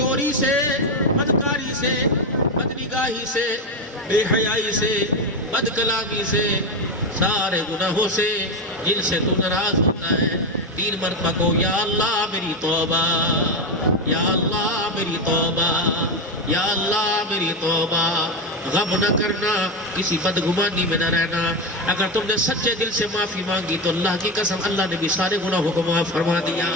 چوری سے، بدکاری سے، بدنگاہی سے، بے حیائی سے، بد کلامی سے، سارے گناہوں سے جن سے تو ناراض ہوتا ہے، 3 مرتبہ کو یا اللہ میری توبہ، یا اللہ میری توبہ، یا اللہ میری توبہ۔ غم نہ کرنا، کسی بدگمانی میں نہ رہنا۔ اگر تم نے سچے دل سے معافی مانگی تو اللہ کی قسم اللہ نے بھی سارے گناہوں کو معاف فرما دیا۔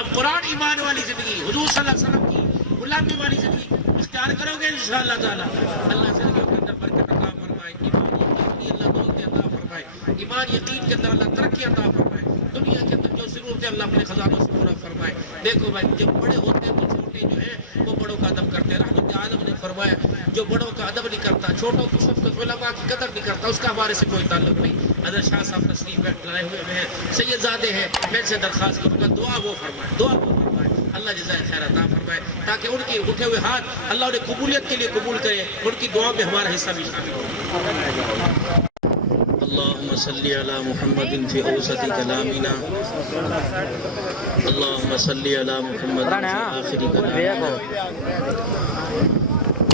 اب قرآن ایمان والی زندگی، حضور صلی اللہ علیہ وسلم کی غلامی والی زندگی اختیار کرو گے انشاءاللہ تعالی، اللہ زندگیوں کے اندر برکت عطا فرمائے، ایمان یقین اللہ دولت عطا فرمائے، ایمان یقین کے اندر اللہ ترقی عطا فرمائے، دنیا کے اندر جو ضرورت ہے اللہ اپنے خزانوں سے پورا فرمائے۔ دیکھو بھائی، جب بڑے ہوتے ہیں تو چھوٹے جو ہیں وہ بڑوں کا ادب کرتے ہیں۔ رحمت عالم نے فرمایا جو بڑوں کا ادب نہیں کرتا، چھوٹوں کی شفقت، علماء کی قدر نہیں کرتا، اس کا ہمارے سے کوئی تعلق نہیں۔ حضرت شاہ صاحب تشریف لائے ہوئے ہیں، سیدزادے ہیں، میں ان سے درخواست کروں گا دعا وہ فرمائے، دعا وہ فرمائے، اللہ جزائے خیر عطا فرمائے، تاکہ ان کے اٹھے ہوئے ہاتھ اللہ انہیں قبولیت کے لیے قبول کرے، ان کی دعا میں ہمارا حصہ بھی شامل ہو۔ اللهم صل على محمد في اوسط كلامنا، اللهم صل على محمد في آخر كلامنا،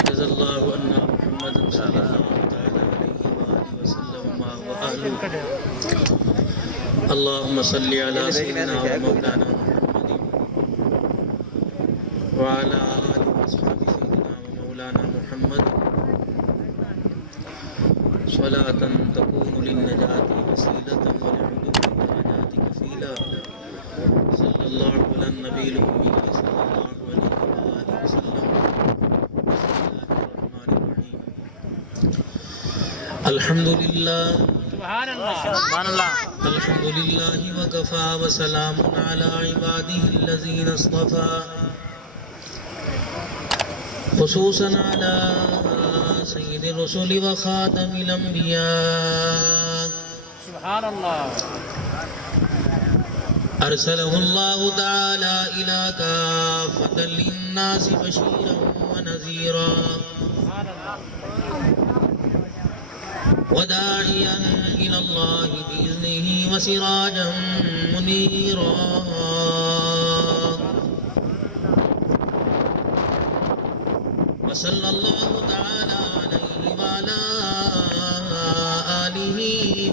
جزا الله عنا محمد صلى الله تعالى عليه وآله وسلم ما هو أهله، اللهم صل على سيدنا ومولانا محمد وعلى آل وأصحاب سيدنا ومولانا محمد صلاة تكون للنجاة وسيلة ولعلو الدرجات كفيلا، صلى الله على النبي الأمي صلى الله عليه وآله وسلم، بسم الله الرحمن الرحيم، الحمد لله سبحان اللہ، سبحان اللہ، الحمد لله وكفى وسلام على عباده الذين اصطفى، خصوصا على سید الرسل وخاتم الانبیاء، سبحان اللہ، ارسلہ اللہ تعالی الى کافۃ للناس بشیرا ونذیرا وداعیا الى اللہ بإذنہ وسراجا منیرا، وصلی اللہ تعالی علیہ وعلی آلہ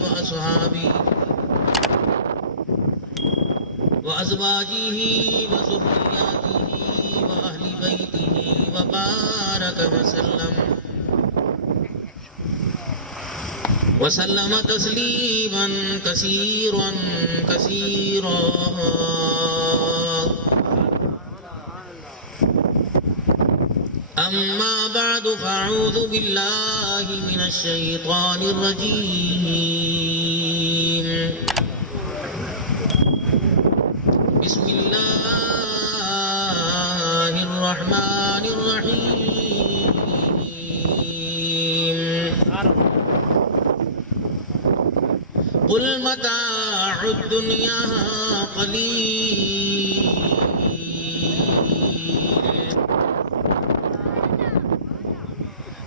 وأصحابہ وأزواجہ وذریاتہ وأہل بیتہ وبارک وسلم تسلیما کثیرا کثیرا۔ اما بعد فاعوذ باللہ من الشیطان الرجیم، بسم اللہ الرحمن الرحیم، قل متاع الدنیا قلیل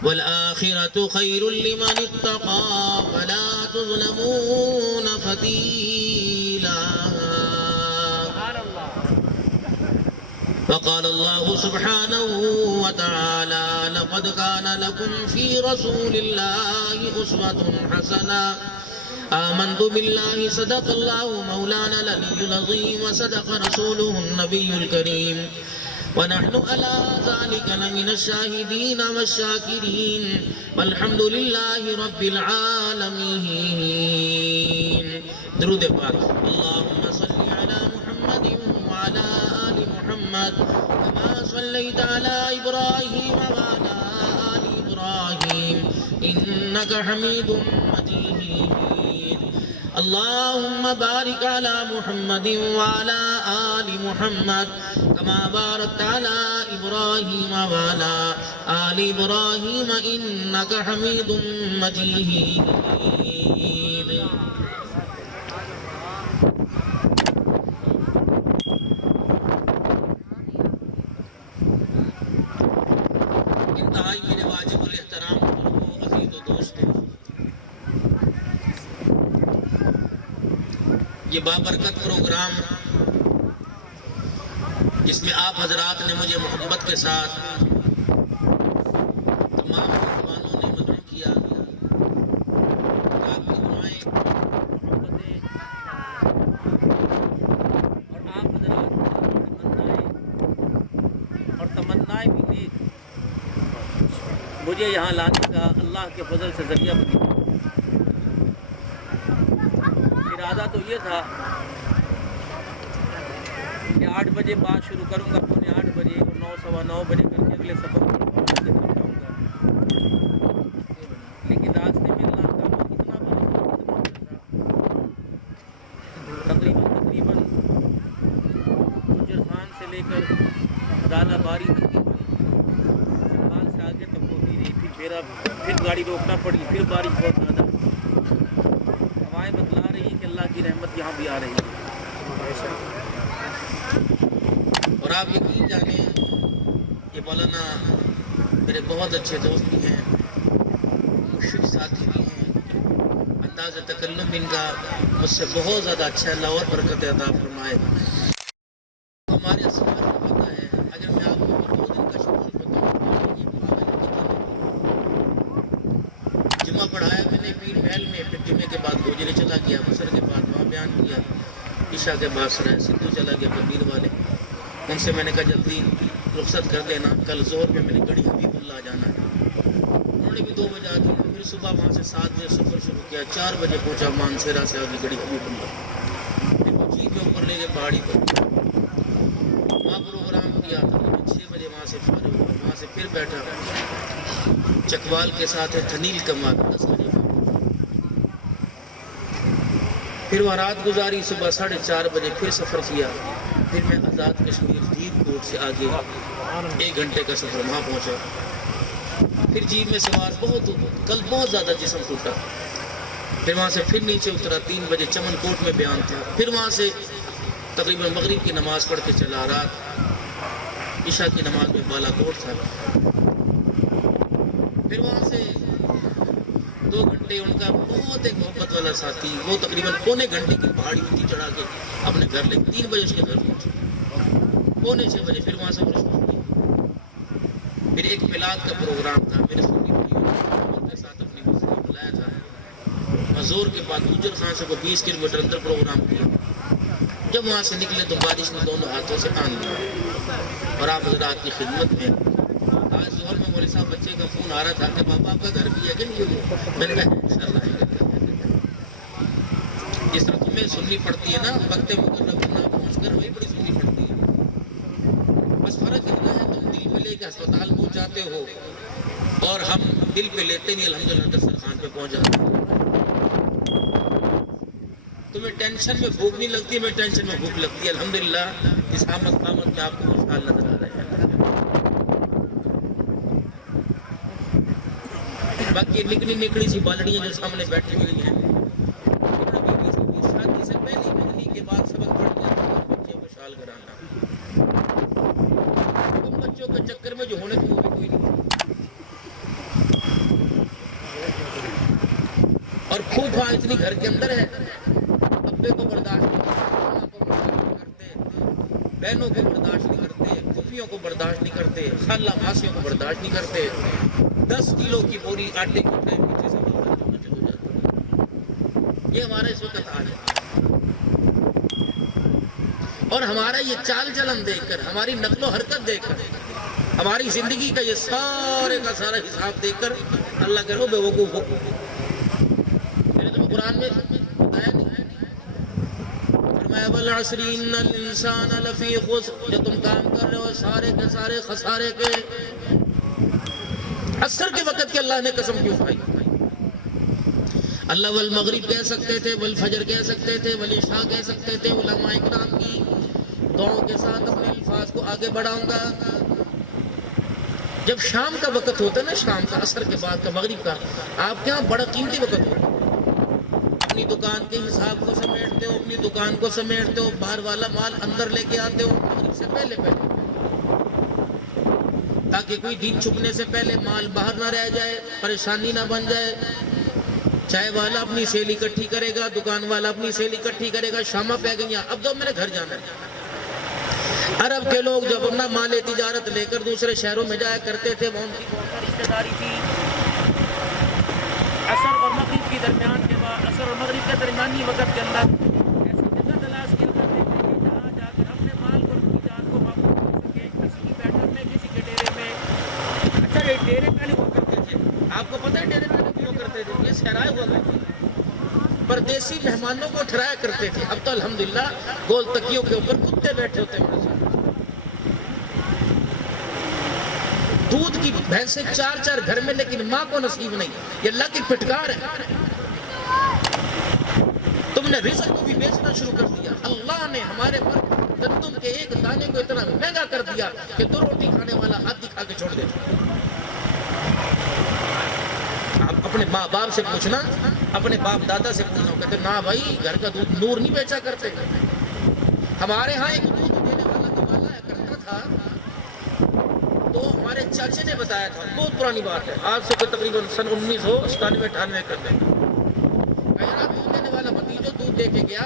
والآخرة خير لمن اتقى ولا تظلمون فتيلا، وقال الله سبحانه وتعالى لقد كان لكم في رسول الله أسوة حسنة، آمنت بالله صدق الله مولانا العلي العظيم وصدق رسوله النبي الكريم، ونحن على ذلك لمن الشاهدين والشاكرين، والحمد لله رب العالمين۔ درود پاک۔ اللهم صل على محمد وعلى آل محمد كما صليت على إبراهيم وعلى آل إبراهيم إنك حميد مجيد، اللهم بارك على محمد وعلى آل محمد كما باركت على إبراهيم وعلى آل إبراهيم إنك حميد مجيد۔ انتہائی میرے واجب الاحترام بزرگوں، عزیز و دوستوں، یہ بابرکت پروگرام جس میں آپ حضرات نے مجھے محبت کے ساتھ تمام مسلمانوں نے مدعو کیا. آپ کی دعائیں محبتیں اور آپ حضرات کی تمنائیں بھی نیک مجھے یہاں لانے کا اللہ کے فضل سے ذریعہ بنی. ارادہ تو یہ تھا کہ 8 بجے بات شروع کروں گا، 8:45 بجے اور 9 سوا 9 بجے کر کے اگلے سفر پہنچ جاؤں گا. لیکن راستے میں اللہ کا اتنا بڑا تقریباً گجر خان سے لے کر ڈالا باری سے آگے تک ہوتی رہی. پھر گاڑی روکنا پڑی. پھر بارش بہت زیادہ، ہوائیں بتلا رہی کہ اللہ کی رحمت یہاں بھی آ رہی ہے. اور آپ یقین جانیں کہ مولانا میرے بہت اچھے دوست بھی ہیں، مشرق ساتھی بھی ہیں. انداز تکلم ان کا مجھ سے بہت زیادہ اچھا ہے. اللہ اور برکت عطا فرمائے. ہمارے اسفار میں پتہ ہے، اگر میں آپ کو 2 دن کا شکر بتاؤں، جمعہ پڑھایا میں نے پیر محل میں، پھر جمعے کے بعد گوجرے چلا گیا، عصر کے بعد وہاں بیان کیا، عشاء کے بعد سرائے سندھو چلا گیا کبیر والے. ان سے میں نے کہا جلدی رخصت کر دینا، کل ظہر میں میں نے گڑھی حبیب اللہ جانا ہے. انہوں نے بھی 2 بجے آ کے پھر صبح وہاں سے 7 بجے سفر شروع کیا. 4 بجے پہنچا مانسیرا سے آگے گڑھی حبیب اللہ. پھر وہ جیپ میں اوپر لے گئے پہاڑی پر، وہاں پروگرام کیا. 6 بجے وہاں سے فارغ ہوا، وہاں سے پھر بیٹھا. چکوال کے ساتھ ہے دھنیل کمال 10 بجے. پھر وہاں رات گزاری. صبح 4:30 بجے پھر سفر کیا. پھر میں آزاد کشمیر دیپ کوٹ سے آگے 1 گھنٹے کا سفر وہاں پہنچا. پھر جیپ میں سوار کل بہت زیادہ جسم ٹوٹا. پھر وہاں سے پھر نیچے اترا. 3 بجے چمن کوٹ میں بیان تھا. پھر وہاں سے تقریباً مغرب کی نماز پڑھ کے چلا. رات عشاء کی نماز میں بالا کوٹ تھا. پھر وہاں سے 2 گھنٹے ان کا بہت ایک محبت والا ساتھی، وہ تقریباً پونے گھنٹے کی پہاڑی اونچی چڑھا کے اپنے گھر لے 3 بجے اس کے گھر پہنچے. 5:45 بجے پھر وہاں سے شروع کی. پھر ایک میلاد کا پروگرام تھا، میرے سنی بھائی کے ساتھ اپنی مسجد میں بلایا تھا. زور کے بعد گجر خان سے کو 20 کلومیٹر اندر پروگرام کیا. جب وہاں سے نکلے تو بارش نے دونوں ہاتھوں سے آن لیا. اور آپ حضرات کی خدمت میں آج ظہر میں مولوی صاحب بچے کا فون آ رہا تھا کہ پاپا آپ کا گھر بھی ہے کہ نہیں ہے. میں نے کہا انشاءاللہ. جس طرح تمہیں سننی پڑتی ہے نا وقت مقرر نہ پہنچ کر، وہی بڑی سننی پڑتی ہے. بس فرق اتنا ہے تم دل پہ لے کے ہسپتال پہنچ جاتے ہو اور ہم دل پہ لیتے نہیں الحمدللہ دسترخوان پہ پہنچ جاتے ہیں. تمہیں ٹینشن میں بھوک نہیں لگتی، ہمیں ٹینشن میں بھوک لگتی ہے. الحمدللہ اس آمد قامت میں آپ کو خوشحال نظر آ رہے ہیں. باقی نکڑی سی بالڑیاں جو سامنے بیٹھی ہوئی ہیں، شادی سے پہلی مہینے کے بعد سبق پڑھ لیا تھا بچے کو شال کرانا. ان بچوں کے چکر میں جو ہونے تھے وہ بھی کوئی نہیں. اور پھوپھا اتنی گھر کے اندر ہے، ابے کو برداشت نہیں کرتے، بہنوں کو برداشت نہیں کرتے، پھوپھیوں کو برداشت نہیں کرتے، خالہ ماسیوں کو برداشت نہیں کرتے. 10 کلو کی بوری آٹے کی ٹائم پیچھے سے چل ہو جاتی ہے. یہ ہمارا اس وقت حال ہے. اور ہمارا یہ چال چلن دیکھ کر، ہماری نقل و حرکت دیکھ کر، ہماری زندگی کا یہ سارے کا سارا حساب دیکھ کر اللہ کرو بے وقوف ہو. میں نے تمہیں قرآن میں بتایا نہیں، فرمایا والعصر ان الانسان لفی خسر. جو تم کام کر رہے ہو سارے کے سارے خسارے کے. عصر کے وقت کے اللہ نے قسم کیوں کھائی؟ اللہ والمغرب کہہ سکتے تھے، والفجر کہہ سکتے تھے، والعشاء کہہ سکتے تھے. علماء اکرام کی دعاؤں کے ساتھ اپنے الفاظ کو آگے بڑھاؤں گا. جب شام کا وقت ہوتا ہے نا، شام کا، عصر کے بعد کا، مغرب کا، آپ کے ہاں بڑا قیمتی وقت ہوتا ہے. اپنی دکان کے حساب کو سمیٹتے ہو، اپنی دکان کو سمیٹتے ہو، باہر والا مال اندر لے کے آتے ہو مغرب سے پہلے تاکہ کوئی دن چھپنے سے پہلے مال باہر نہ رہ جائے، پریشانی نہ بن جائے. چائے والا اپنی سیل اکٹھی کرے گا، دکان والا اپنی سیل اکٹھی کرے گا. شامہ پہ گئیاں، اب تو میں نے گھر جانا ہے. عرب کے لوگ جب اپنا مال تجارت لے کر دوسرے شہروں میں جایا کرتے تھے وہ ان کی رشتہ داری تھی عصر اور مغرب کے درمیان کے بعد عصر اور مغرب کے درمیانی وقت کے اندر ایسی جگہ تلاش کیا کرتے تھے کہ جہاں جا کر اپنے مال کو اپنی جان کو محفوظ کر سکے، کسی کی بیٹھک میں، کسی کے ڈیرے میں۔ اچھا یہ ڈیرے پہلے ہوا کرتے تھے، آپ کو پتہ ہے ڈیرے پہلے کیوں کرتے تھے؟ یہ صحرائے ہوا کرتے تھے، پردیسی مہمانوں کو ٹھہرایا کرتے تھے۔ اب تو الحمدللہ گول تکیوں کے اوپر کتے بیٹھے ہوتے ہیں۔ دودھ کی بھینسیں 4 گھر میں، لیکن ماں کو نصیب نہیں۔ یہ اللہ کی پھٹکار ہے۔ تم نے رزق کو بھی بیچنا شروع کر دیا۔ اللہ نے ہمارے پر گندم کے ایک دانے کو اتنا مہنگا کر دیا کہ 2 روٹی کھانے والا ہاتھ دکھا کے چھوڑ دیتا۔ آپ اپنے ماں باپ سے پوچھنا، اپنے باپ دادا سے پوچھنا، کہتے نا بھائی گھر کا دودھ نور نہیں بیچا کرتے۔ ہمارے ہاں ایک دودھ دینے والا دوالا کرتا تھا، تو ہمارے چاچے نے بتایا تھا، بہت پرانی بات ہے، آج سے تقریباً سن 1997-98 کرتے ہیں۔ دودھ دینے والا بھتیجا دودھ دے کے گیا،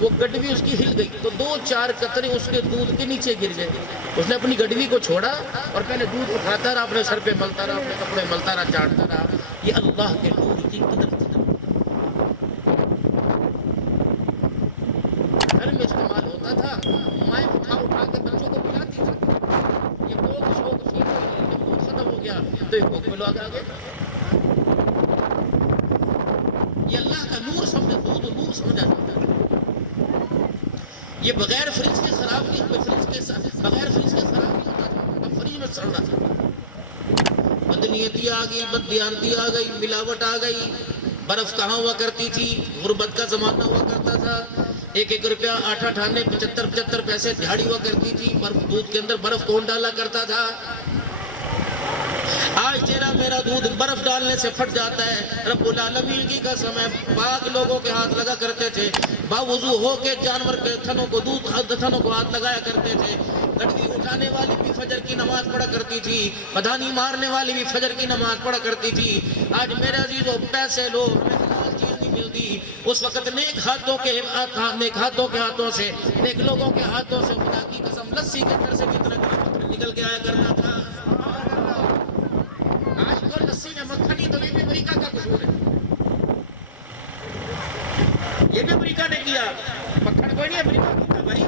وہ گڈوی اس کی ہل گئی تو 2-4 قطرے اس کے دودھ کے نیچے گر گئے۔ اس نے اپنی گڈوی کو چھوڑا اور پہلے دودھ اٹھاتا رہا، اپنے سر پہ ملتا رہا، اپنے کپڑے ملتا رہا، چاٹتا رہا۔ یہ اللہ کے نور کی قدر تھی۔ گھر میں استعمال ہوتا تھا، مائیں اٹھا کے بچوں کو پلاتی تھی۔ یہ کوک شوق ٹھیک ہے، جب دودھ ختم ہو گیا تو یہ کوک پلوا کے آگے۔ یہ اللہ کا نور سمجھا، دودھ نور سمجھا جاتا ہے۔ یہ بغیر فریج کے خراب نہیں، بغیر فریج کے خراب نہیں ہوتا تھا، اب فریج میں سڑ رہا تھا۔ بدنیتی آ گئی، بددیانتی آ گئی، ملاوٹ آ گئی۔ برف کہاں ہوا کرتی تھی؟ غربت کا زمانہ ہوا کرتا تھا۔ 1-1 روپیہ آٹا ٹھانے 75 پیسے دہاڑی ہوا کرتی تھی۔ دودھ کے اندر برف کون ڈالا کرتا تھا؟ آج تیرا میرا دودھ برف ڈالنے سے پھٹ جاتا ہے۔ رب العالمین کی قسم ہے، پاک لوگوں کے ہاتھ لگا کرتے تھے، باوضو ہو کے جانور کے تھنوں کو ہاتھ لگایا کرتے تھے۔ گڈوی اٹھانے والی بھی فجر کی نماز پڑھا کرتی تھی، بدھانی مارنے والی بھی فجر کی نماز پڑھا کرتی تھی۔ آج میرے عزیزو پیسے لو، ہمیں حلال چیز نہیں ملتی۔ اس وقت نیک ہاتھوں کے ہاتھوں سے، نیک لوگوں کے ہاتھوں سے خدا کی قسم لسی کے اندر سے کتنا نکل کے آیا کرنا تھا۔ آج تو لسی میں مکھنی، تو یہ بھی امریکہ کا قصور ہے۔ یہ بھی امریکہ نے کیا، مکھن کوئی نہیں امریکہ کیتا بھائی۔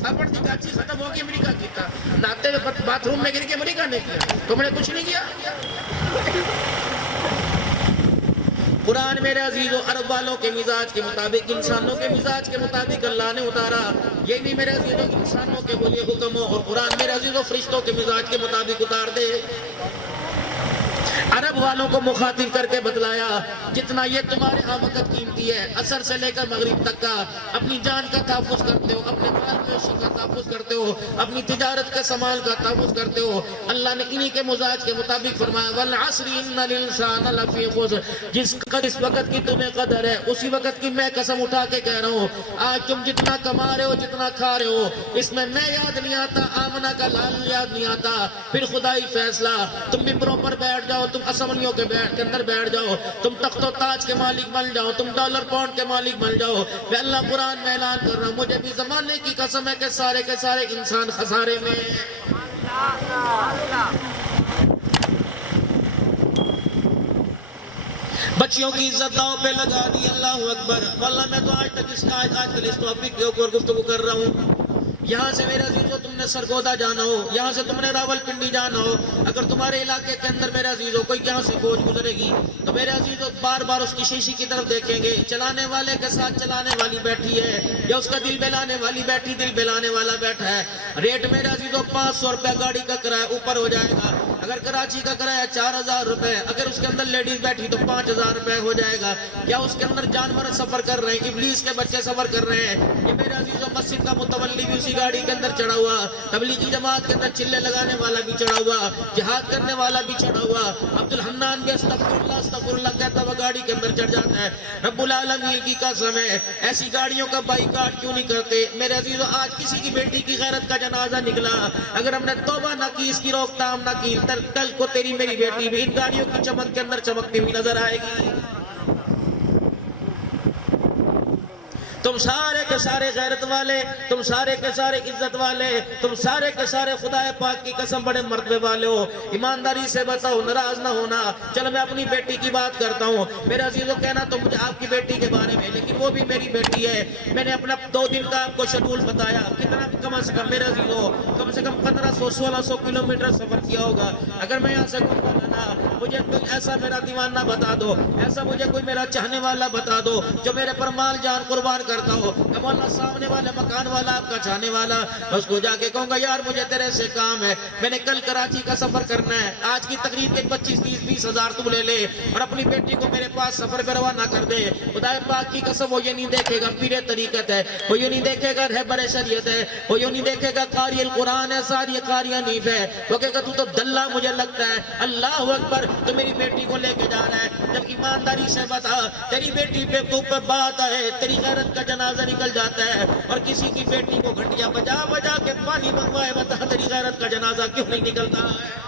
سابڑ دی کاچی ختم ہو گئی، امریکہ کیتا۔ ناتے میں باتھ روم میں گر کے امریکہ نے کیا، تم نے کچھ نہیں کیا۔ قرآن میرے عزیزو عرب والوں کے مزاج کے مطابق، انسانوں کے مزاج کے مطابق اللہ نے اتارا۔ یہ بھی میرے عزیزو انسانوں کے لیے حکم ہو، اور قرآن میرے عزیزو فرشتوں کے مزاج کے مطابق اتار دے۔ عرب والوں کو مخاطب کر کے بتلایا، جتنا یہ تمہارے ہاں وقت قیمتی ہے، عصر سے لے کر مغرب تک کا اپنی جان کا تحفظ کرتے ہو، اپنے مال مویشی کا تحفظ کرتے ہو، اپنی تجارت کے سامان کا تحفظ کرتے ہو۔ اللہ نے انہی کے مزاج کے مطابق فرمایا، والعصر ان الانسان لفی خسر۔ جس وقت کی تمہیں قدر ہے، اسی وقت کی میں قسم اٹھا کے کہہ رہا ہوں، آج تم جتنا کما رہے ہو، جتنا کھا رہے ہو، اس میں یاد نہیں آتا، آمنہ کا لال یاد نہیں آتا، پھر خدائی فیصلہ۔ تم ممبروں پر بیٹھ جاؤ، تم اسمبلیوں کے اندر بیٹھ جاؤ، تم تخت و تاج کے مالک بن جاؤ، تم ڈالر پاؤنڈ کے مالک بن جاؤ، میں اللہ قرآن میں اعلان کر رہا ہوں، مجھے بھی زمانے کی قسم ہے کہ سارے کے سارے انسان خسارے میں۔ بچیوں کی عزت داؤں پہ لگا دی، اللہ اکبر۔ واللہ میں تو آج کل اس ٹاپک کے اوپر گفتگو کر رہا ہوں۔ یہاں سے میرے عزیزو تم نے سرگودا جانا ہو، یہاں سے تم نے راول پنڈی جانا ہو، اگر تمہارے علاقے کے اندر میرے عزیزو کوئی یہاں سے فوج گزرے گی تو میرے عزیزو بار بار اس کی شیشی کی طرف دیکھیں گے، چلانے والے کے ساتھ چلانے والی بیٹھی ہے یا اس کا دل بہلانے والی بیٹھی، دل بہلانے والا بیٹھا ہے۔ ریٹ میرے عزیزو 500 روپے گاڑی کا کرایہ اوپر ہو جائے گا۔ اگر کراچی کا کرایہ 4000 روپے، اگر اس کے اندر لیڈیز بیٹھی تو 5000 روپے ہو جائے گا۔ کیا اس کے اندر جانور سفر کر رہے ہیں، ابلیس کے بچے سفر کر رہے ہیں؟ یہ میرے عزیزو مسجد کا متولی بھی اسی گاڑی کے اندر چڑھا ہوا، تبلیغی جماعت کے اندر چلے لگانے والا بھی چڑھا ہوا، جہاد کرنے والا بھی چڑھا ہوا۔ عبد الحنان بھی استغفر اللہ کہتا وہ گاڑی کے اندر چڑھ جاتا ہے۔ رب العالمین کی قسم ہے، ایسی گاڑیوں کا بائیکاٹ کیوں نہیں کرتے؟ میرے عزیزو آج کسی کی بیٹی کی غیرت کا جنازہ نکلا، اگر ہم نے توبہ نہ کی، اس کی روک تھام نہ کی، کل کو تیری میری بیٹی بھی ان گاڑیوں کی چمک کے اندر چمکتی ہوئی نظر آئے گی۔ تم سارے کے سارے غیرت والے، تم سارے کے سارے عزت والے، تم سارے کے سارے خدا پاک کی قسم بڑے مرتبے والے ہو، ایمانداری سے بتاؤ، ناراض نہ ہونا۔ چلو میں اپنی بیٹی کی بات کرتا ہوں، میرے عزیزوں کہنا تو مجھے آپ کی بیٹی کے بارے میں، لیکن وہ بھی میری بیٹی ہے۔ میں نے اپنا 2 دن کا آپ کو شیڈول بتایا، کتنا کم از کم میرے عزیزوں کم سے کم 1500-1600 کلومیٹر سفر کیا ہوگا۔ اگر میں یہاں سے بتانا، مجھے کوئی ایسا میرا دیوانہ بتا دو، ایسا مجھے کوئی میرا چاہنے والا بتا دو جو میرے پر مال جان قربان کرتا ہو، مولا سامنے والے مکان والا آپ کا چاہنے والا، اس کو جا کے کہوں گا یار مجھے تیرے سے کام ہے، میں نے کل کراچی کا سفر کرنا ہے، آج کی تقریب کے 25-30 ہزار تم لے لے اور اپنی بیٹی کو میرے پاس سفر پہ روانہ کر دے۔ خدا پاک کی قسم وہ یہ نہیں دیکھے گا پیر طریقت ہے، وہ یہ نہیں دیکھے گا رہبر شریعت ہے، وہ یہ نہیں دیکھے گا قاری القرآن ہے، ساری قاری حنیف ہے، وہ کہے گا تو دلہ مجھے لگتا ہے۔ اللہ اکبر، تو میری بیٹی کو لے کے جا رہا ہے، جب ایمانداری سے بتا تیری بیٹی پہ تو پر بات ہے، تیری غیرت کا جنازہ نکل جاتا ہے، اور کسی کی بیٹی کو گھنٹیاں بجا بجا کے پانی منگوائے، بتا تیری غیرت کا جنازہ کیوں نہیں نکلتا ہے؟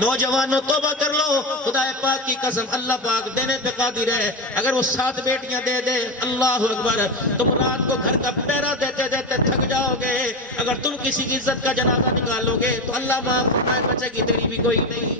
نوجوانوں توبہ کر لو، خدا پاک کی قسم اللہ پاک دینے پہ قادر ہے۔ اگر وہ 7 بیٹیاں دے دے، اللہ اکبر، تم رات کو گھر کا پہرا دیتے دیتے تھک جاؤ گے۔ اگر تم کسی کی عزت کا جنازہ نکالو گے تو اللہ معاف فرمائے بچے گی تیری بھی کوئی نہیں۔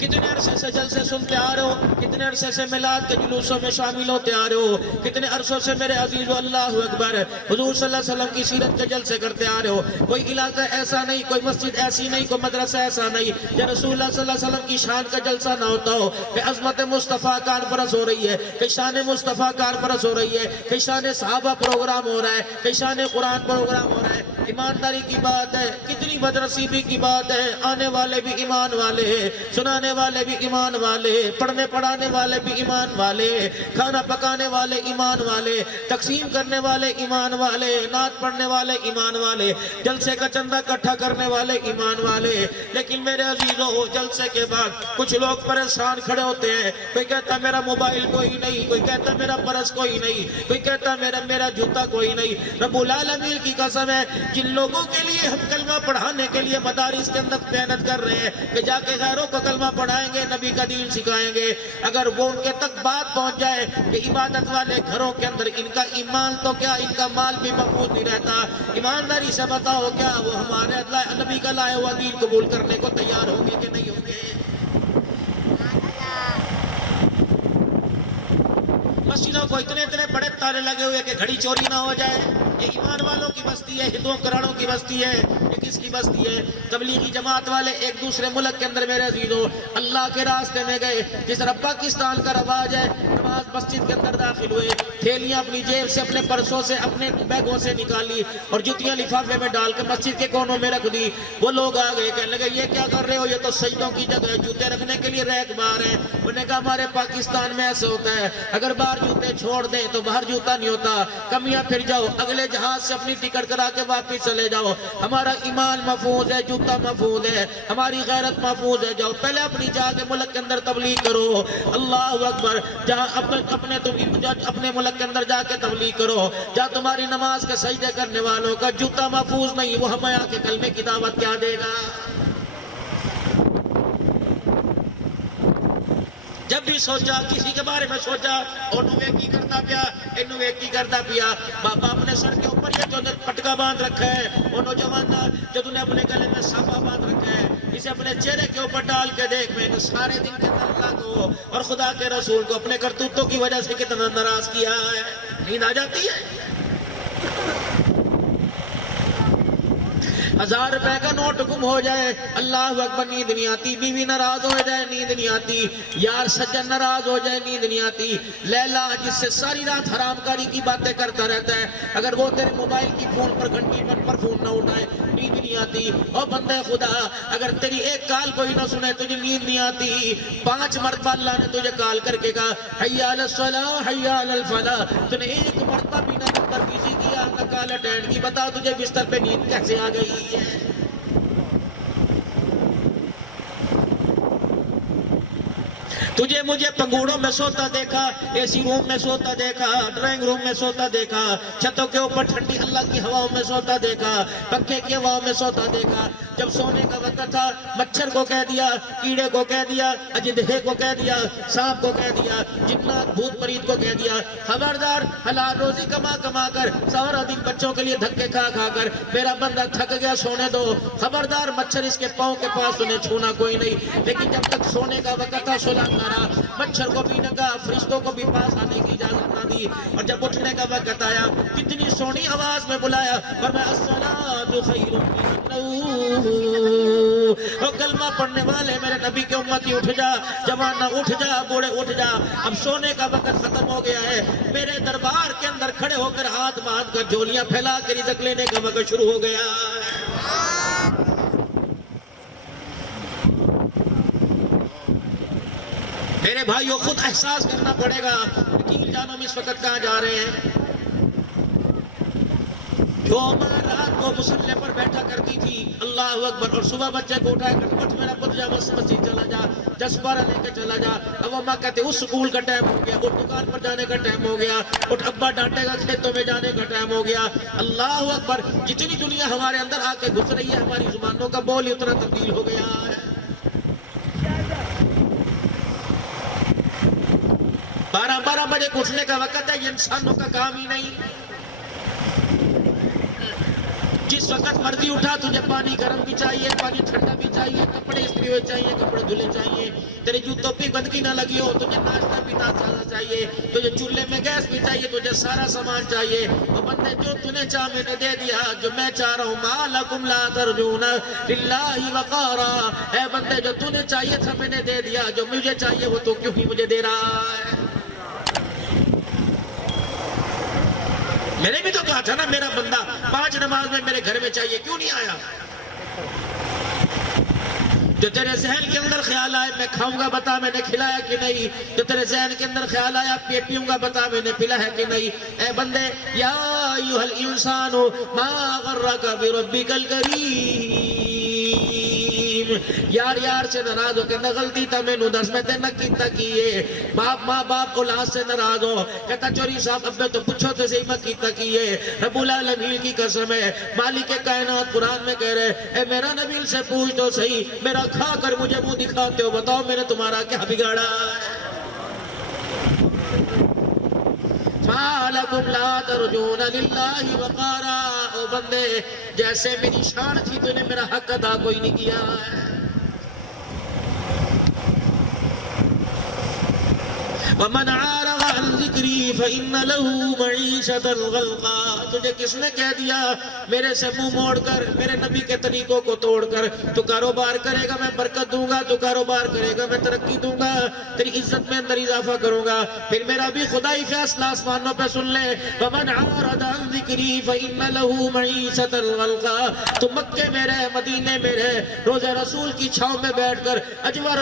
کتنے عرصے سے جلسے سنتے آ رہے ہو، کتنے عرصے سے میلاد کے جلوسوں میں شامل ہوتے آ رہے ہو، کتنے عرصوں سے میرے عزیز و اللہ اکبر حضور صلی اللہ علیہ وسلم کی سیرت کے جلسے کرتے آ رہے ہو۔ کوئی علاقہ ایسا نہیں، کوئی مسجد ایسی نہیں، کوئی مدرسہ ایسا نہیں کہ رسول اللہ صلی اللہ علیہ وسلم کی شان کا جلسہ نہ ہوتا ہو، کہ عظمت مصطفیٰ کانفرنس ہو رہی ہے، کہ شان مصطفیٰ کانفرنس ہو رہی ہے، کہ شان صحابہ پروگرام ہو رہا ہے، کہ شان قرآن پروگرام ہو رہا ہے۔ ایمانداری کی بات ہے، کتنی بدنصیبی کی بات ہے، آنے والے بھی ایمان والے ہیں، سنانے والے بھی ایمان والے، پڑھنے پڑھانے والے بھی ایمان والے، کھانا پکانے والے ایمان والے، تقسیم کرنے والے ایمان والے، نعت پڑھنے والے ایمان والے، جلسے کا چندہ اکٹھا کرنے والے ایمان والے۔ لیکن میرے عزیزوں جلسے کے بعد کچھ لوگ پریشان کھڑے ہوتے ہیں، کوئی کہتا میرا موبائل کوئی نہیں، کوئی کہتا میرا پرس کوئی نہیں، کوئی کہتا میرا جوتا کوئی نہیں۔ رب العالمین کی قسم ہے، جن لوگوں کے لیے ہم کلمہ پڑھانے کے لیے مدارس کے اندر محنت کر رہے ہیں کہ جا کے غیروں کو کلمہ پڑھائیں گے، نبی کا دین سکھائیں گے، اگر وہ ان کے تک بات پہنچ جائے کہ عبادت والے گھروں کے اندر ان کا ایمان تو کیا ان کا مال بھی محفوظ نہیں رہتا، ایمانداری سے بتاؤ کیا وہ ہمارے نبی کا لائے ہوا دین قبول کرنے کو تیار ہوں گے کہ نہیں ہوں گے؟ مسجدوں کو اتنے بڑے تالے لگے ہوئے کہ گھڑی چوری نہ ہو جائے، یہ ایمان والوں کی بستی ہے، ہندوؤں کراڑوں کی بستی ہے، یہ کس کی بستی ہے؟ تبلیغی جماعت والے ایک دوسرے ملک کے اندر میرے عزیزوں اللہ کے راستے میں گئے، جس طرح پاکستان کا رواج ہے، نماز مسجد کے اندر داخل ہوئے، تھیلیاں اپنی جیب سے اپنے پرسوں سے اپنے بیگوں سے نکالی اور جوتیاں لفافے میں ڈال کے مسجد کے کونوں میں رکھ دی۔ وہ لوگ آ گئے کہنے لگے یہ کیا کر رہے ہو، یہ تو سجدوں کی جگہ ہے، جوتے رکھنے کے لیے ریک بار ہے۔ انہوں نے کہا ہمارے پاکستان میں ایسے ہوتا ہے، اگر باہر جوتے چھوڑ دیں تو باہر جوتا نہیں ہوتا، کمیاں پھر جاؤ اگلے جہاز سے اپنی ٹکٹ کرا کے واپس چلے جاؤ، ہمارا ایمان محفوظ ہے، جوتا محفوظ ہے، ہماری غیرت محفوظ ہے، جاؤ پہلے اپنی جا کے ملک کے اندر تبلیغ کرو۔ اللہ اکبر، جہاں اپنے ملک کے اندر جا کے تبلیغ کرو، جہاں تمہاری نماز کے سجدے کرنے والوں کا جوتا محفوظ نہیں، وہ ہمیں آ کے کلمے کی دعوت کیا دے گا؟ جب بھی سوچا کسی کے بارے میں سوچا انہوں ایک ہی کرتا پیا، انہوں ایک ہی کرتا پیا، بابا اپنے سر کے اوپر یہ جو پٹکا باندھ رکھا ہے، وہ نوجوان جو تُو نے اپنے گلے میں سانپا باندھ رکھا ہے، اسے اپنے چہرے کے اوپر ڈال کے دیکھ، میں نے سارے دن کے اندر اللہ کو اور خدا کے رسول کو اپنے کرتوتوں کی وجہ سے کتنا ناراض کیا ہے۔ نیند آ جاتی ہے؟ 1000 روپے کا نوٹ گم ہو جائے، اللہ اکبر، نیند نہیں آتی، بیوی ناراض ہو جائے نیند نہیں آتی، یار سجن ناراض ہو جائے نیند نہیں آتی، لیلا جس سے ساری رات حرام کاری کی باتیں کرتا رہتا ہے، اگر وہ تیرے موبائل کی فون پر گھنٹی پر فون نہ اٹھائے نیند نہیں آتی۔ اور بندے خدا اگر تیری ایک کال کوئی نہ سنے تجھے نیند نہیں آتی، 5 مرتبہ اللہ نے تجھے کال کر کے کہا حی علی الصلاۃ حی علی الفلاح، تو نے ایک مرتبہ بھی نہ نمبر بیزی کیا نہ کال اٹینڈ کی، بتا تجھے بستر پہ نیند کیسے آ گئی ہے؟ تجھے مجھے پنگوڑوں میں سوتا دیکھا، ایسی روم میں سوتا دیکھا، ڈرائنگ روم میں سوتا دیکھا، چھتوں کے اوپر ٹھنڈی اللہ کی ہواؤں میں سوتا دیکھا، پنکھے کی ہواؤں میں سوتا دیکھا۔ جب سونے کا وقت تھا مچھر کو کہہ دیا، کیڑے کو کہہ دیا، اجدہے کو کہہ دیا، سانپ کو کہہ دیا، جنات بھوت پریت کو کہہ دیا، خبردار حلال روزی کما کما کر سارا دن بچوں کے لیے دھکے کھا کھا کر میرا بندہ تھک گیا، سونے دو۔ خبردار مچھر اس کے پاؤں کے پاس، انہیں چھونا کوئی نہیں۔ لیکن جب تک سونے کا وقت تھا سلاتا رہا، مچھر کو بھی نہ کہا، فرشتوں کو بھی پاس آنے کی اجازت نہ دی۔ اور جب اٹھنے کا وقت آیا کتنی سونی آواز میں بلایا، فرمایا الصلاۃ خیر من النوم۔ اور کلمہ پڑھنے والے میرے نبی کے امتی اٹھ جا، جوانہ اٹھ جا، بوڑھے اٹھ جا، اب سونے کا وقت ختم ہو گیا ہے۔ میرے دربار کے اندر کھڑے ہو کر ہاتھ باندھ کر جھولیاں پھیلا کے رزق لینے کا وقت شروع ہو گیا ہے۔ میرے بھائیوں خود احساس کرنا پڑے گا کہ جانم اس وقت کہاں جا رہے ہیں۔ جو ماں رات کو مصلی پر بیٹھا کرتی تھی، اللہ اکبر، اور صبح بچے کو اٹھایا کر اٹھ میرا پتر جا مسجد چلا جا، 10-12 لے کے چلا جا۔ اب اماں کہتے اس سکول کا ٹائم ہو گیا، اٹھ دکان پر جانے کا ٹائم ہو گیا، اٹھ ابا ڈانٹے گا کھیتوں میں جانے کا ٹائم ہو گیا۔ اللہ اکبر، جتنی دنیا ہمارے اندر آ کے گھس رہی ہے، ہماری زبانوں کا بول اتنا تبدیل ہو گیا ہے۔ 12 بجے اٹھنے کا وقت ہے، یہ انسانوں کا کام ہی نہیں۔ جس وقت مرضی اٹھا، تجھے پانی گرم بھی چاہیے، پانی ٹھنڈا بھی چاہیے، کپڑے استری ہوئے چاہیے، کپڑے دھلے چاہیے، تیری جوتوں پہ گندگی نہ لگی ہو، تجھے ناشتہ پینا چاہیے، تجھے چولہے میں گیس بھی چاہیے، تجھے سارا سامان چاہیے۔ اور بندے جو تُنے چاہ میں نے دے دیا، جو میں چاہ رہا ہوں، ما لکم لا ترجون للہ وقارا، اے بندے جو تُنے چاہیے تھا میں نے دے دیا، جو مجھے چاہیے وہ تو کیوں ہی مجھے دے رہا ہے۔ میں نے بھی تو کہا تھا نا، میرا بندہ 5 نماز میں میرے گھر میں چاہیے، کیوں نہیں آیا؟ جو تیرے ذہن کے اندر خیال آئے میں کھاؤں گا بتا میں نے کھلایا کہ نہیں، جو تیرے ذہن کے اندر خیال آیا پیوں گا بتا میں نے پلا ہے کہ نہیں۔ اے بندے، یا ایھا الانسان ما غرک بربک الکریم، یار سے ناراض ہو کہ نہ غلطی تا میں نو دس میں تے نہ کیتا کیے، باپ ماں باپ اولاد سے ناراض ہو کہتا چوری صاحب ابے تو پوچھو تے صحیح میں کیتا کیے۔ رب العالمین کی قسم ہے، مالک کائنات قرآن میں کہہ رہے، اے میرا نبی سے پوچھ تو صحیح، میرا کھا کر مجھے منہ دکھاتے ہو، بتاؤ میں نے تمہارا کیا بگاڑا ہے؟ ما لکم لا ترجون للہ وقارا، او بندے جیسے میری شان تھی تو نے میرا حق ادا کوئی نہیں کیا ہے۔ وَمَنْ عَارَضَ عَنْ ذِكْرِي فَإِنَّ لَهُ مَعِيشَةً ضَنْكًا، تجھے کس نے کہہ دیا میرے سے منہ موڑ کر، میرے نبی کے طریقوں کو توڑ کر تو کاروبار کرے گا میں برکت دوں گا، تو کاروبار کرے گا میں ترقی دوں گا، تیری عزت میں اندر اضافہ کروں گا۔ پھر میرا بھی خدائی فیصلہ آسمانوں پہ سن لے، وَمَنْ عَارَضَ عَنْ ذِكْرِي فَإِنَّ لَهُ مَعِيشَةً ضَنْكًا، تو مکے میں رہے، مدینے میں رہے، روزہ رسول کی چھاؤں میں بیٹھ کر اجوا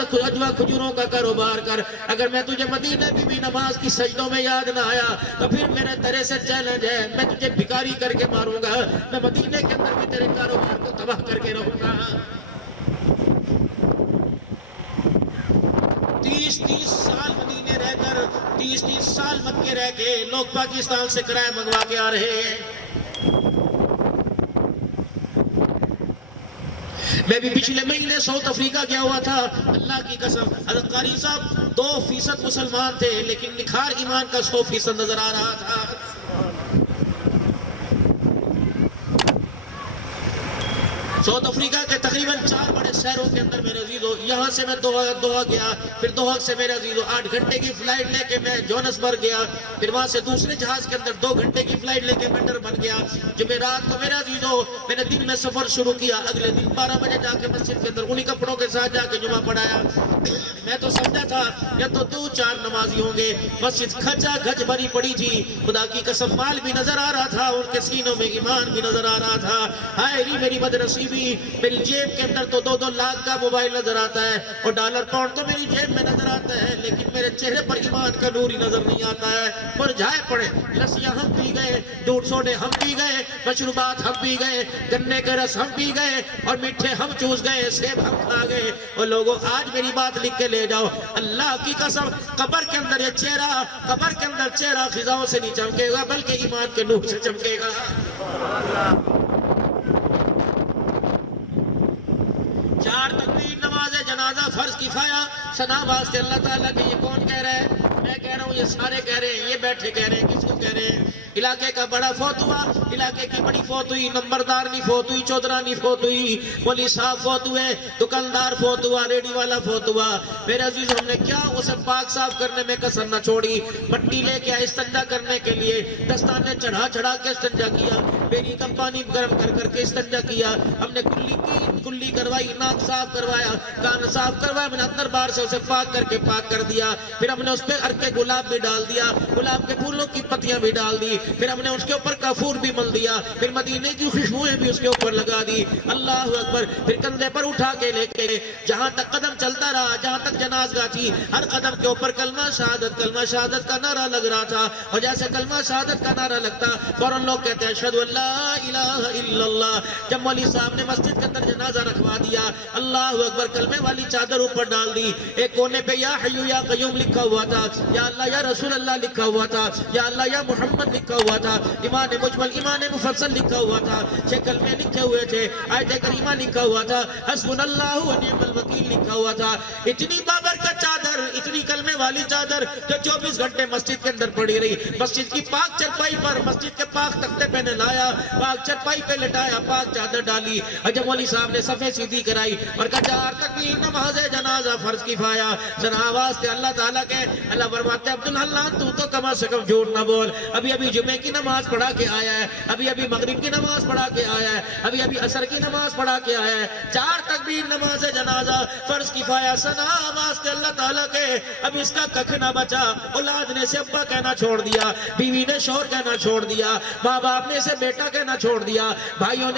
کھجوروں کا کاروبار کر۔ اگر میں تجھے مدینے بھی نماز کی سجدوں میں یاد نہ آیا تو پھر میرے تیرے سے چیلنج ہے، میں تجھے بھکاری کر کے ماروں گا، میں مدینے کے اندر بھی تیرے کاروبار کو تباہ کر کے رہوں گا۔ 30 سال مدینے رہ کر، 30 سال مکے رہ کے لوگ پاکستان سے کرایہ منگوا کے آ رہے ہیں۔ میں بھی پچھلے مہینے ساؤتھ افریقہ گیا ہوا تھا، اللہ کی قسم حضرت قاری صاحب 2% مسلمان تھے لیکن نکھار ایمان کا 100% نظر آ رہا تھا۔ ساؤتھ افریقہ کے تقریباً 4 بڑے شہروں کے اندر میرے عزیزو، یہاں سے میں دوحہ گیا، پھر دوحہ سے میرے عزیزو 8 گھنٹے کی فلائٹ لے کے میں جونسبرگ گیا، پھر وہاں سے دوسرے جہاز کے اندر 2 گھنٹے کی فلائٹ لے کے میں ڈربن گیا۔ جمعرات کو میرے عزیزو میں نے دن میں سفر شروع کیا، اگلے دن 12 بجے جا کے مسجد کے اندر انہی کپڑوں کے ساتھ جا کے جمعہ پڑھایا۔ میں تو سمجھا تھا یا تو 2-4 نمازی ہوں گے، مسجد کھچا کھچ بھری پڑی تھی، خدا کی قسم مال بھی نظر آ رہا تھا، ان کے سینوں میں ایمان بھی نظر آ رہا تھا۔ ہائے ری میری بدنصیبی، میری جیب کے اندر تو 2 2 لاکھ کا موبائل نظر آتا ہے اور ڈالر پاؤنڈ تو میری جیب میں نظر آتا ہے، لیکن میرے چہرے پر ایمان کا نور ہی نظر نہیں آتا ہے۔ مرجھائے پڑے لسیاں ہم پی گئے، دودھ سوڈے ہم پی گئے، مشروبات ہم پی گئے، گنے کے رس ہم پی گئے اور میٹھے ہم چوس گئے، سیب ہم کھا گئے۔ اور لوگوں آج میری بات لکھ کے لے جاؤ، اللہ کی قسم قبر کے اندر یہ چہرہ، قبر کے اندر چہرہ خزاؤں سے نہیں چمکے گا بلکہ ایمان کے نور سے چمکے گا۔ 4 تکبیر نماز جنازہ فرض کفایہ ثنا واسطے اللہ تعالیٰ کے۔ یہ کون کہہ رہا ہے؟ میں کہہ رہا ہوں، یہ سارے کہہ رہے ہیں، یہ بیٹھے کہہ رہے ہیں۔ کس کو کہہ رہے ہیں؟ علاقے کا بڑا فوت ہوا، علاقے کی بڑی فوت ہوئی، نمبردار نہیں فوت ہوئی، چودھرانی فوت ہوئی، مولی صاحب فوت ہوئے، دکاندار فوت ہوا، ریڈی والا فوت ہوا۔ میرے عزیز، ہم نے کیا اسے پاک صاف کرنے میں کسر نہ چھوڑی، مٹی لے کے استنجا کرنے کے لیے دستانے چڑھا چڑھا کے استنجا کیا، بیری کا پانی گرم کر کر کے استنجا کیا، ہم نے کلی کروائی، ناک صاف کروایا، کان صاف کروایا، میں نے اندر باہر سے اسے پاک کر کے پاک کر دیا۔ پھر ہم نے اس پہ ارکے گلاب بھی ڈال دیا، گلاب کے پھولوں کی پتیاں بھی ڈال دی، پھر ہم نے اس کے اوپر کافور بھی مل دیا، پھر مدینے کی خوشبوئیں بھی اس کے اوپر لگا دی۔ اللہ اکبر۔ پھر کندھے پر اٹھا کے لے کے جہاں تک قدم چلتا رہا، جہاں تک جنازگاہ تھی، ہر قدم کے اوپر کلمہ شہادت کا نعرہ لگ رہا تھا۔ اور جیسے کلمہ شہادت کا نعرہ لگتا فوراً لوگ کہتے ہیں اشہدو ان لا الہ الا اللہ۔ جب مولوی صاحب نے مسجد کے اندر جنازہ رکھوا دیا، اللہ اکبر، کلمے والی چادر اوپر ڈال دی، ایک کونے پہ یا حیو یا قیوم لکھا ہوا تھا، یا اللہ یا رسول اللہ لکھا ہوا تھا، یا اللہ یا محمد لکھا ہوا تھا، ایمان مجمل ایمان مفصل لکھا ہوا تھا، 6 کلمے لکھے ہوئے تھے، آیت کریمہ لکھا ہوا تھا، حسبنا اللہ و نعم الوکیل لکھا ہوا تھا۔ اتنی بابرکت چادر، اتنی کلمے والی چادر جو 24 گھنٹے مسجد کے اندر پڑی رہی، مسجد کی پاک چرپائی پر، مسجد کے پاک تختے پہ نے لایا، پاک چرپائی پہ لٹایا، پاک چادر ڈالی۔ جب مولوی صاحب نے صفیں سیدھی کرائی اور کہا 4 تکبیر نماز جنازہ فرض کفایہ ثنا واسطے اللہ تعالیٰ کے، اللہ فرماتے عبداللہ تو کم از کم جھوٹ نہ بول، ابھی جمعے کی نماز پڑھا کے آیا ہے، ابھی مغرب کی نماز پڑھا کے آیا ہے، ابھی عصر کی نماز پڑھا کے آیا ہے، 4 تکبیر نماز جنازہ فرض کفایہ ثنا واسطے اللہ تعالیٰ کے۔ اب اس کا ککھ نہ بچا، اولاد نے اسے ابا کہنا چھوڑ دیا، بیوی نے شوہر کہنا چھوڑ دیا، ماں باپ نے اسے بیٹا کہنا چھوڑ دیا، بھائیوں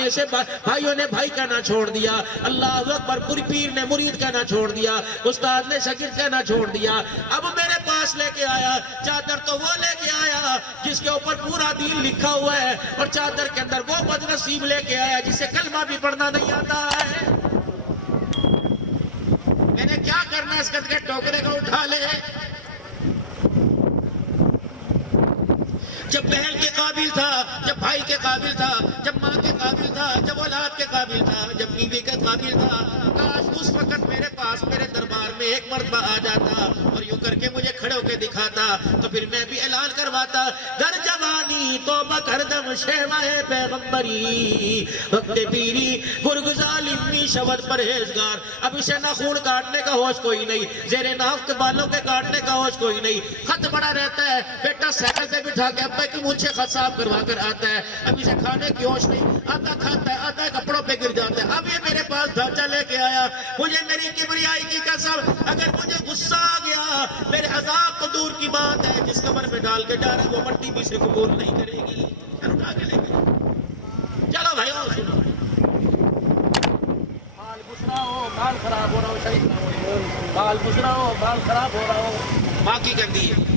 نے بھائی کہنا چھوڑ دیا، اللہ اکبر، پوری پیر نے مرید کہنا چھوڑ دیا، استاد نے شاگرد کہنا چھوڑ دیا۔ اب میرے پاس لے کے آیا چادر، تو وہ لے کے آیا جس کے اوپر پورا دین لکھا ہوا ہے، اور چادر کے اندر وہ بد نصیب لے کے آیا جسے کلمہ بھی پڑھنا نہیں آتا ہے۔ میں نے کیا کرنا ہے؟ اس کے ٹوکرے کا اٹھا لے۔ جب بہن کے قابل تھا، جب بھائی کے قابل تھا، جب ماں کے قابل تھا، جب اولاد کے قابل تھا، جب بیوی کے قابل تھا، کاش اس وقت میرے پاس، میرے دربار میں ایک مرتبہ آ جاتا اور یوں کر کے مجھے کھڑے ہو کے دکھاتا، تو پھر میں بھی اعلان کرواتا، گر جوانی توبہ کردم شیوہ پیغمبری، وقت پیری گرگ ظالمی شود پرہیزگار۔ اب اسے نہ خون کاٹنے کا ہوش کوئی نہیں، زیر نافت بالوں کے کاٹنے کا ہوش کوئی نہیں، خط بڑا رہتا ہے، بیٹا سائیکل سے بٹھا کے ابا کی مجھے خط صاف کروا کر آتا ہے، اب اسے کھانے کی ہوش نہیں، آتا کھاتا ہے، آتا ہے کپڑوں پہ گر جاتا ہے۔ اب یہ میرے پاس ڈھانچہ لے کے آیا، مجھے میری کبریائی کی قسم، اگر مجھے غصہ آ گیا، میرے عذاب تو دور کی بات ہے، جس قبر میں ڈال کے جا رہا ہے وہ مٹی بھی سے قبول نہیں کرے گی۔ اٹھا کے لے گئے۔ چلو بھائی اور سنو، مال گزرا ہو، مال خراب ہو رہا ہو، شریف نہ ہو، مال گزرا ہو، مال خراب ہو رہا ہو۔ ماں کی کہتی ہے،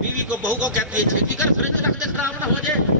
بیوی کو بہو کو کہتی ہے چھیتی کر فریج میں رکھ دے خراب نہ ہو جائے۔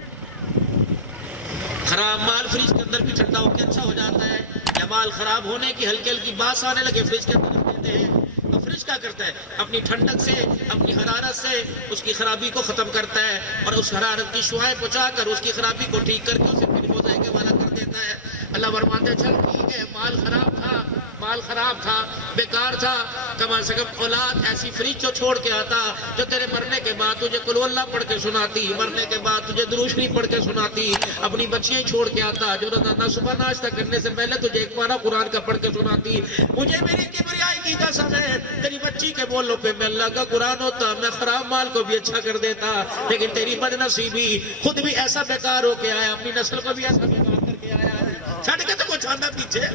خراب مال فریج کے اندر بھی ٹھنڈا ہو کے اچھا ہو جاتا ہے، یا مال خراب ہونے کی ہلکی ہلکی بات آنے لگے فریج کے اندر رکھ دیتے ہیں، تو فریج کیا کرتا ہے؟ اپنی ٹھنڈک سے، اپنی حرارت سے اس کی خرابی کو ختم کرتا ہے، اور اس حرارت کی شعاعیں پہنچا کر اس کی خرابی کو ٹھیک کر کے اسے پھر ہو جائے گا والا کر دیتا ہے۔ اللہ فرماتے ہیں چل ٹھیک ہے، مال خراب تھا، بیکار تھا، کم از کم اولاد ایسی فریج جو چھوڑ کے آتا جو تیرے مرنے کے بعد تجھے قل اللہ پڑھ کے سناتی، مرنے کے بعد تجھے درود شریف پڑھ کے سناتی، اپنی بچیاں چھوڑ کے آتا جو روزانہ صبح ناشتہ کرنے سے پہلے تجھے ایک پارہ قرآن کا پڑھ کے سناتی۔ مجھے میری کبریائی کی قسم ہے، تیری بچی کے بولوں پہ میں اللہ کا قرآن ہوتا، میں خراب مال کو بھی اچھا کر دیتا، لیکن تیری بد نصیبی خود بھی ایسا بیکار ہو کے آیا، اپنی نسل کو بھی ایسا بیکار کر کے آیا ہے، چھڑ کے تو کچھ آنا پیچھے۔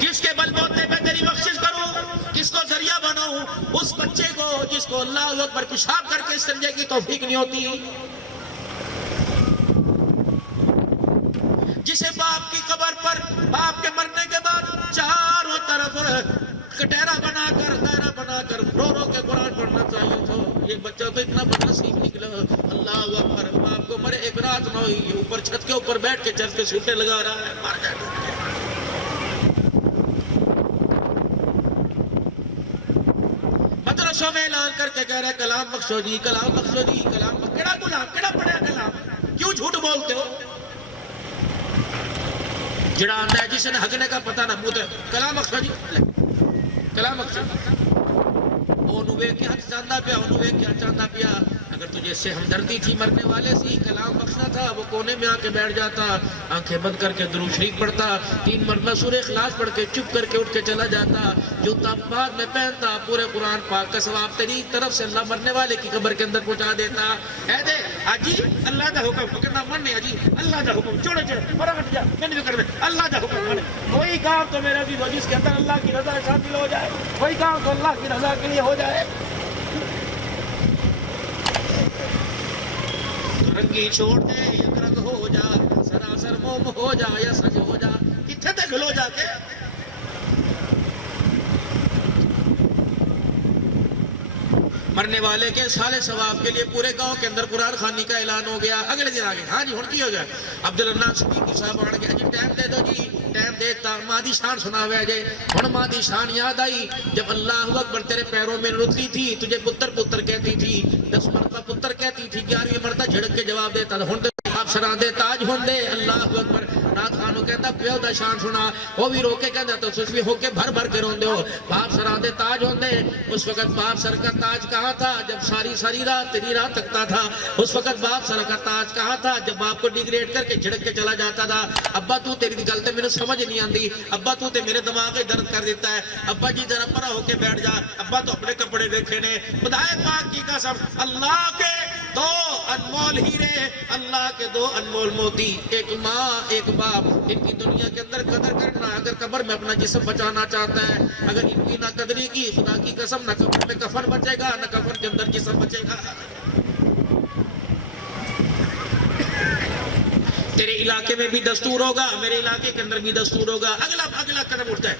جس کے بل بوتے پہ تیری بخشش کروں، جس کو ذریعہ بناؤں، اس بچے کو جس کو اللہ اکبر پیشاب کر کے استنجے کی توفیق نہیں ہوتی، جسے باپ کی قبر پر باپ کے مرنے کے بعد چاروں طرف کٹہرا بنا کر دائرہ بنا کر رو رو کے قرآن پڑھنا چاہیے تھا. یہ بچہ تو اتنا بدنصیب نکلا. اللہ اکبر. باپ کو مرے ایک رات نہ ہوئی, یہ اوپر چھت کے اوپر بیٹھ کے چرچ کے سوٹے لگا رہا ہے. مار گیا. مدرسوں میں اعلان کر کے کہہ رہے کلام بخشو جی, کلام بخشو جی, کلام بخشو. کیڑا گناہ, کیڑا پڑھیا کلام, کیوں جھوٹ بولتے ہو؟ جڑا آندا ہے جسے ہگنے کا پتہ نہ پوتے کلام بخشو جی, کلام بخشو. انہوں ویکھ کے ہاتھ چاندہ پیا, انہوں ویکھ کے ہاتھ چاندہ پیا. اگر تجھے سے ہمدردی تھی مرنے والے سی, کلام بخشنا تھا, وہ کونے میں آ کے بیٹھ جاتا, آنکھیں بند کر کے درود شریف پڑھتا, 3 مرتبہ سورہ اخلاص پڑھ کے چپ کر کے اٹھ کے چلا جاتا, جوتا بعد میں پہنتا, پورے قرآن پاک کا ثواب تیری طرف سے اللہ مرنے والے کی قبر کے اندر پہنچا دیتا. اے دے اجی اللہ دا حکم کتنا مننے, اجی اللہ دا حکم چھوڑے چھوڑے فرا ہٹ جا, میں نہیں کر دے اللہ دا حکم مانے. وہی کام تو میرا بھی جس کے اندر اللہ کی رضا شامل ہو جائے, وہی کام تو اللہ کی رضا کے لیے ہو جائے. رنگی چھوڑ دے یک رنگ ہو جا, سراسر موم ہو جا یا سج ہو جا, کتھے تے کھلو جا کے. مرنے والے کے سالے ثواب کے لیے پورے گاؤں کے اندر قرآن خوانی کا اعلان ہو گیا. اگلے دن آگے ہاں جی ہن کی ہو گیا, عبدالرحمن صدیقی صاحب آن گیا جی, ٹائم دے دو جی, ٹائم دیتا. ماں دی شان سناوے جے. ہن ماں دی شان یاد آئی جب اللہ اکبر تیرے پیروں میں رتلی تھی, تجھے پتر پتر کہتی تھی, 10 مرتبہ پتر کہتی تھی, 11ویں مرتبہ جھڑک کے جواب دیتا تھا. ہن آپ سران دے تاج ہون دے. اللہ اکبر. رات خانو کہتا پیو دا شان سنا, وہ بھی رو کے کہتا تو سسوی ہو کے بھر بھر کے رون دے ہو. باپ سران دے تاج ہون دے. اس وقت باپ سر کا تاج کہاں تھا جب ساری رات تیری رات تکتا تھا. اس وقت باپ سر کا تاج کہاں تھا جب باپ کو ڈیگریڈ کر کے جھڑک کے چلا جاتا تھا. ابا تو تیری گل تے میرے سمجھ نہیں آندی, ابا تو تے میرے دماغ درد کر دیتا ہے. ابا جی ذرا پرا ہو کے بیٹھ جا, ابا تو اپنے کپڑے دیکھے نے. خدائے پاک کی قسم, اللہ کے 2 انمول ہیرے, اللہ کے 2 انمول موتی, ایک ماں ایک باپ, ان کی دنیا کے اندر قدر کرنا. اگر قبر میں اپنا جسم بچانا چاہتا ہے, اگر ان کی نہ قدری کی, خدا کی قسم نہ قبر میں کفن بچے گا نہ کفن کے اندر جسم بچے گا. تیرے علاقے میں بھی دستور ہوگا, میرے علاقے کے اندر بھی دستور ہوگا. اگلا قدم اٹھتا ہے,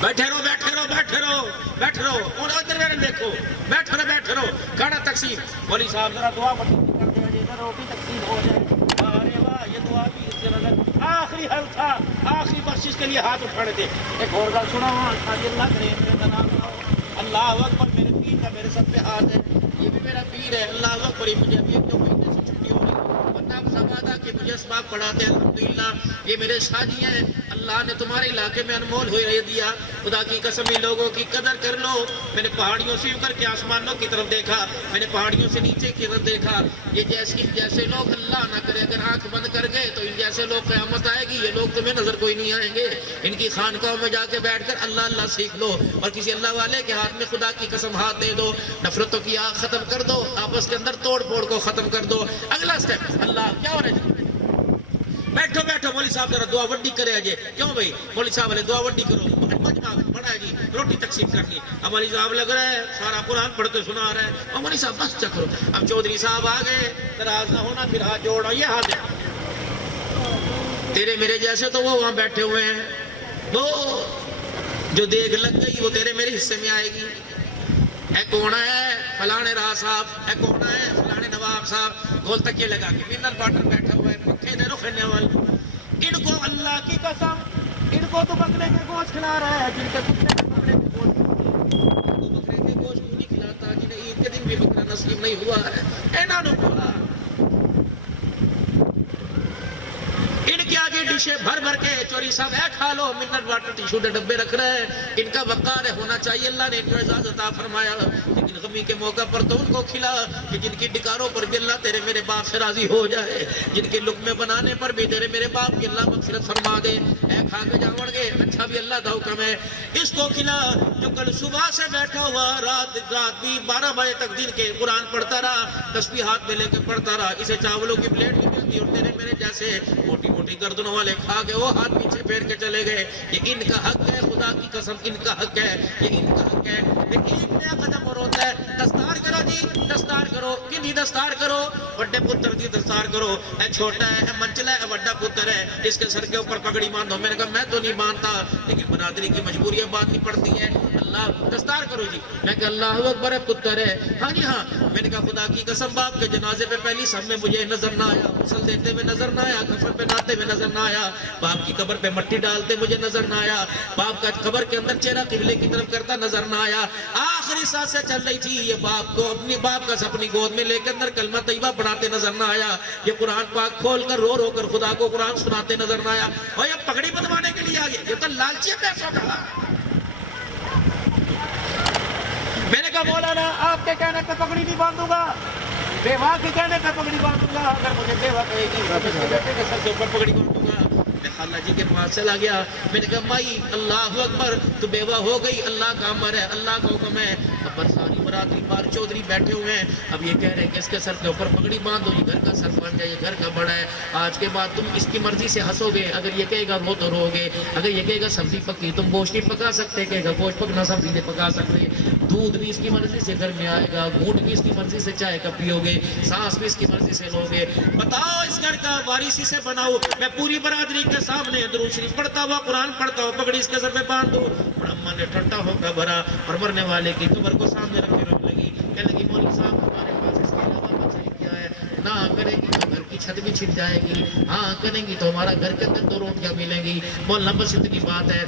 بیٹھے رہو بیٹھے رہو بیٹھے رہو بیٹھے رہو, اور ادھر میرے دیکھو, بیٹھے رہو. کھانا تقسیم, مولوی صاحب ذرا دعا کر دیا جی, ذرا روٹی تقسیم ہو جائے. ارے واہ, یہ دعا بھی اس سے نظر آخری حل تھا, آخری بخشش کے لیے ہاتھ اٹھانے تھے. ایک اور گل سنا, اللہ کرے میرے کا نام بناؤ. اللہ اکبر, میرے پیر کا میرے سب پہ ہاتھ ہے, یہ بھی میرا پیر ہے. اللہ اکبر. مجھے ابھی 1-2 مہینے سے چھٹی ہو رہی, ورنہ آپ سمادا کہ مجھے اسباب پڑھاتے ہیں. الحمدللہ یہ میرے شادی ہیں, اللہ نے تمہارے علاقے میں انمول ہوئے دیا. خدا کی قسم ان لوگوں کی قدر کر لو. میں نے پہاڑیوں سے کر کے آسمانوں کی طرف دیکھا, میں نے پہاڑیوں سے نیچے کی طرف دیکھا. یہ جیسے لوگ, اللہ نہ کرے اگر آنکھ بند کر گئے تو ان جیسے لوگ قیامت آئے گی, یہ لوگ تمہیں نظر کوئی نہیں آئیں گے. ان کی خانقاہوں میں جا کے بیٹھ کر اللہ اللہ سیکھ لو, اور کسی اللہ والے کے ہاتھ میں خدا کی قسم ہاتھ دے دو. نفرتوں کی آگ ختم کر دو, آپس کے اندر توڑ پھوڑ کو ختم کر دو. اگلا سٹیپ, اللہ کیا ہو رہا ہے جی, بیٹھو مولوی صاحب ذرا دعا وڈی کرے اجے. کیوں بھائی مولوی صاحب والے دعا وڈی کرو, مجمع بڑا ہے جی, روٹی تقسیم کرنی. اب مولوی صاحب لگ رہا ہے سارا قرآن پڑھ کے سنا رہا ہے. اور مولوی صاحب بس چکرو. اب چودھری صاحب آ گئے, ناراض نہ ہونا, پھر ہاتھ جوڑا, یہ ہاتھ ہے تیرے میرے جیسے تو وہ وہاں بیٹھے ہوئے ہیں, وہ جو دیگ لگ گئی وہ تیرے میرے حصے میں آئے گی. اے کون ہے فلانے راہ صاحب, اے کون ہے فلانے نواب صاحب, گول تکیے لگا کے منرل واٹر بیٹھا ہوا ہے, پکے دے رخ والے. ان کو اللہ کی قسم, ان کو تو بکرے کے گوشت کھلا رہا ہے, جن کے بکرے کے گوشت بکرے کے گوشت نہیں کھلاتا, جنہیں عید کے دن بھی بکرا نصیب نہیں ہوا ہے. ان کے آگے ڈشیں بھر بھر کے چوری صاحب اے کھا لو, منرل واٹر ٹیشو کے ڈبے رکھ رہے ہیں. ان کا وقار ہونا چاہیے, اللہ نے ان کو اعزاز عطا فرمایا. لیکن غمی کے موقع پر تو ان کو کھلا کہ جن کی ڈکاروں پر بھی اللہ تیرے میرے باپ سے راضی ہو جائے, جن کے لقمے بنانے پر بھی تیرے میرے باپ کی اللہ مغفرت فرما دے. اے کھا کے جاوڑ گے, اچھا بھی اللہ کا حکم ہے. اس کو کھلا جو کل صبح سے بیٹھا ہوا رات بھی 12 بجے تک دن کے قرآن پڑھتا رہا, تسبیح ہاتھ میں لے کے پڑھتا رہا. اسے چاولوں کی پلیٹ بھی ملتی, اور تیرے میرے جیسے موٹی موٹی گردنوں والے کھا کے وہ ہاتھ پیچھے پھیر کے چلے گئے. یہ ان کا حق ہے, خدا کی قسم ان کا حق ہے, یہ ان کا حق ہے. لیکن ایک نیا قدم اور ہوتا ہے, دستار کرو جی, دستار کرو. کنی دستار کرو, بڑے پتر دی دستار کرو. اے چھوٹا ہے, اے منچلا ہے, اے بڑا پتر ہے, اس کے سر کے اوپر پگڑی باندھو. میں نے کہا میں تو نہیں باندھتا, لیکن برادری کی مجبوریاں باندھنی پڑتی ہیں. اللہ دستار کرو جی. میں کہا اللہ اکبر ہے, پتر ہے. ہاں جی ہاں. میں نے کہا خدا کی قسم باپ کے جنازے پہ پہلی سب میں مجھے نظر نہ آیا, غسل دیتے ہوئے نظر نہ آیا, کفن پہ نہاتے ہوئے نظر نہ آیا, باپ کی قبر پہ مٹی ڈالتے مجھے نظر نہ آیا, باپ کا قبر کے اندر چہرہ قبلے کی طرف کرتا نظر نہ آیا. آخری سانسیں چل رہی تھی, یہ باپ کو اپنی باپ کا اپنی گود میں لے کے اندر کلمہ طیبہ پڑھاتے نظر نہ آیا. یہ قرآن پاک کھول کر رو رو کر خدا کو قرآن سناتے نظر نہ آیا. اور یہ پگڑی بنوانے کے لیے آگے, یہ تو لالچی ہے پیسوں کا. میں نے کہا مولانا آپ کے کہنے پہ پگڑی نہیں باندھوں گا, بیوہ کے کہنے پہ پگڑی باندھوں گا. اگر مجھے بیوہ کہے گی تو اس کے بیٹے کے سر کے اوپر پگڑی باندھوں گا. میں خالہ جی کے پاس چلا گیا. میں نے کہا مائی اللہ اکبر, تو بیوہ ہو گئی, اللہ کا امر ہے, اللہ کا حکم ہے. اب ساری برادری بار چودھری بیٹھے ہوئے ہیں. اب یہ کہہ رہے ہیں کہ اس کے سر کے اوپر پگڑی باندھو, یہ گھر کا سرپنچ ہے, یہ گھر کا بڑا ہے. آج کے بعد تم اس کی مرضی سے ہنسو گے, اگر یہ کہے گا رو تو رو گے, اگر یہ کہے گا سبزی پکی تم گوشت نہیں پکا سکتے, کہے گا گوشت پکنا سبزی نہیں پکا سکتے. دودھ بھی اس کی مرضی سے گھر میں آئے گا, گھونٹ بھی اس کی مرضی سے چائے کا پیو گے, سانس بھی اس کی مرضی سے لو گے. بتاؤ اس گھر کا وارثی سے بناؤ. میں پوری برادری کے سامنے درود شریف پڑھتا ہوا, قرآن پڑھتا ہوا, پگڑی اس کے سر پہ باندھ دو. برہما نے ٹھنڈا ہو کر بھرا اور مرنے والے کی قبر کو سامنے رکھ کے رونے لگی. کہنے لگی مولوی صاحب ہمارے پاس اس کے علاوہ مسئلہ کیا ہے, نہ کرے گی تو گھر کی چھت بھی چھن جائے گی, ہاں کریں گی تو ہمارا گھر کے اندر 2 روٹیاں ملیں گی. مولانا بس اتنی بات ہے.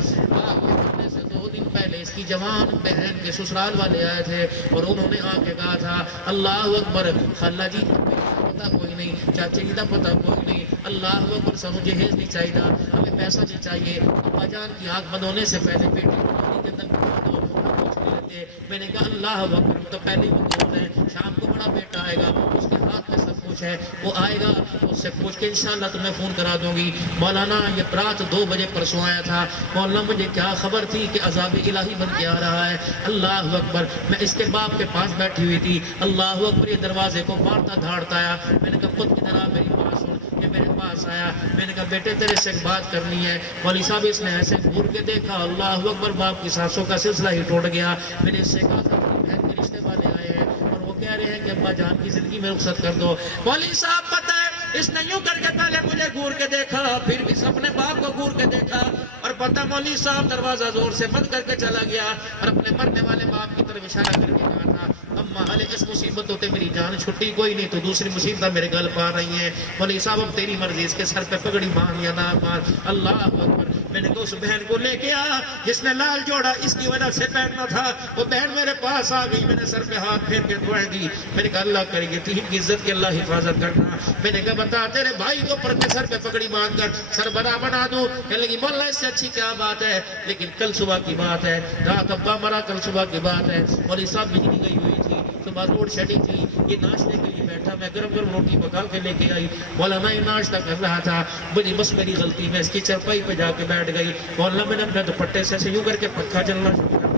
پہلے اس کی جوان بہن کے سسرال والے آئے تھے اور انہوں نے آ کے کہا تھا اللہ اکبر, خالہ جی پتہ کوئی نہیں, چاچے جی کا پتہ کوئی نہیں, اللہ اکبر, سانو جہیز نہیں چاہیے, ہمیں پیسہ نہیں چاہیے. ابا جان کی آنکھ بند ہونے سے پہلے بیٹی کو کے اندر بٹھا دو, ہم کچھ نہیں لیتے. میں نے کہا اللہ اکبر, تو پہلے وہ بول رہے ہیں شام کو بڑا بیٹا آئے گا, اس کے ہاتھ میں سب کچھ ہے, وہ آئے گا اس سے پوچھ کے انشاءاللہ تمہیں فون کرا دوں گی. مولانا یہ رات 2 بجے پرسوں آیا تھا. مولانا مجھے کیا خبر تھی کہ عذاب الہی بن کے آ رہا ہے. اللہ اکبر, میں اس کے باپ کے پاس بیٹھی ہوئی تھی. اللہ اکبر, یہ دروازے کو مارتا دھاڑتا آیا. میں نے کہا خود کی طرح میری بات سن. یہ میرے پاس آیا. میں نے کہا بیٹے تیرے سے ایک بات کرنی ہے. مولوی صاحب اس نے ایسے گھور کے دیکھا, اللہ اکبر, باپ کی سانسوں کا سلسلہ ہی ٹوٹ گیا. میں نے اس سے کہا تھا بہن کے رشتے والے آئے ہیں اور وہ کہہ رہے ہیں کہ ابا جان کی زندگی میں رخصت کر دو. مولوی صاحب پتہ ہے اس نے یوں کر کے پہلے مجھے گھور کے دیکھا, پھر اس اپنے باپ کو گھور کے دیکھا, اور پتہ مولوی صاحب دروازہ زور سے بند کر کے چلا گیا اور اپنے مرنے والے باپ کی طرف اشارہ کر کے کہا تھا اما حالے اس مصیبت ہوتے میری جان چھٹی کوئی نہیں, تو دوسری مصیبتیں میرے گل پا رہی ہیں. مولوی صاحب اب تیری مرضی, اس کے سر پہ پگڑی باندھ یا نہ باندھ. اللہ اکبر. میں نے کہا اس بہن کو لے کے آ جس نے لال جوڑا اس کی وجہ سے پہننا تھا. وہ بہن میرے پاس آ گئی, میں نے سر پہ ہاتھ پھیر کے دعائیں دی. میں نے کہا اللہ کرے گی تین کی عزت کی اللہ حفاظت کرنا. میں نے کہا بتا تیرے بھائی کو پر کے سر پہ پگڑی باندھ کر سر بنا بنا دوں. کہنے لگی مولا اس سے اچھی کیا بات ہے, لیکن کل صبح کی بات ہے, رات ابا مرا, کل صبح کی بات ہے. مولوی صاحب بجلی گئی ہوئی تھی, صبح روڈ شیڈنگ تھی, یہ ناشتے کے لیے بیٹھا, میں گرم گرم روٹی پکا کے لے کے آئی. مولانا یہ ناشتہ کر رہا تھا, مجھے بس میری غلطی, میں اس کی چرپائی پہ جا کے بیٹھ گئی. مولانا میں نے اپنے دوپٹے سے یوں کر کے پنکھا چلنا شروع کر دیا,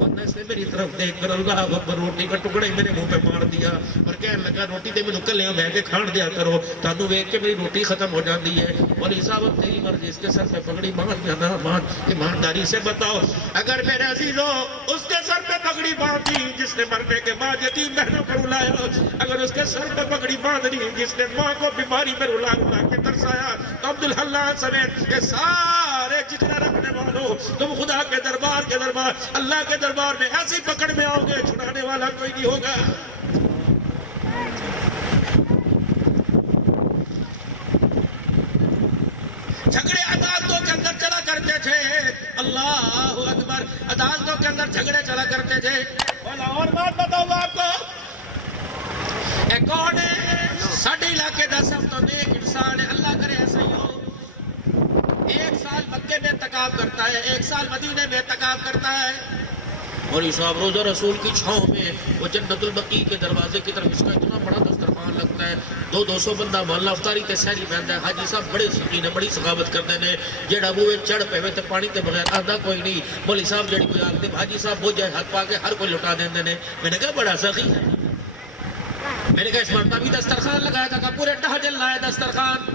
ورنہ اس نے میری طرف دیکھ کر اللہ اکبر روٹی کا ٹکڑا ہی میرے منہ پہ مار دیا اور کہنے لگا روٹی دے میں کلے بہ کے کھان دیا کرو, تانوں ویکھ کے میری روٹی ختم ہو جاتی ہے. مولوی صاحب اب تیری مرضی, اس کے سر پہ پگڑی باندھ یا نہ باندھ. ایمانداری سے بتاؤ, اگر میرے عزیزو اس کے سر پہ پگڑی باندھی جس نے مرنے کے بعد یتیم بہنوں کو رلایا, اگر اس کے سر پہ پگڑی باندھنی جس نے ماں کو بیماری میں رلا رلا کے ترسایا, تو عبدالحلال سمیت یہ سارے جتنے رکھنے والوں تم خدا کے دربار اللہ کے دربار میں ایسی پکڑ میں آؤ گے, چھڑانے والا کوئی نہیں ہوگا. جھگڑے عدالتوں کے اندر چلا کرتے تھے, اللہ اکبر, عدالتوں کے اندر جھگڑے چلا کرتے تھے. اور بات بتاؤں آپ کو, ایک کون ہے ساڑھے علاقے دا سب تو نیک انسان ہے, اللہ کرے ایسا ہی ہو. 1 سال مکے میں اعتکاف کرتا ہے, 1 سال مدینے میں اعتکاف کرتا ہے. مولوی صاحب روزہ رسول کی چھاؤں میں وہ جنت البقیع کے دروازے کی طرف, اس کا اتنا بڑا دسترخوان لگتا ہے, 200 بندہ محلہ افطاری تے سہری بہندا ہے. حاجی صاحب بڑے سکین ہے, بڑی سخاوت کرتے ہیں, جیڑا بوئے چڑھ پے تے پانی تے بغیر آدھا کوئی نہیں. مولوی صاحب جڑی کوئی آگتے حاجی صاحب وہ جائے ہاتھ پا کے ہر کوئی لٹا دیندے نے. میں نے کہا بڑا سخی ہے. میں نے کہا اس مرتبہ بھی دسترخوان لگایا تھا, کہ پورے ڈھا جل لائے دسترخوان.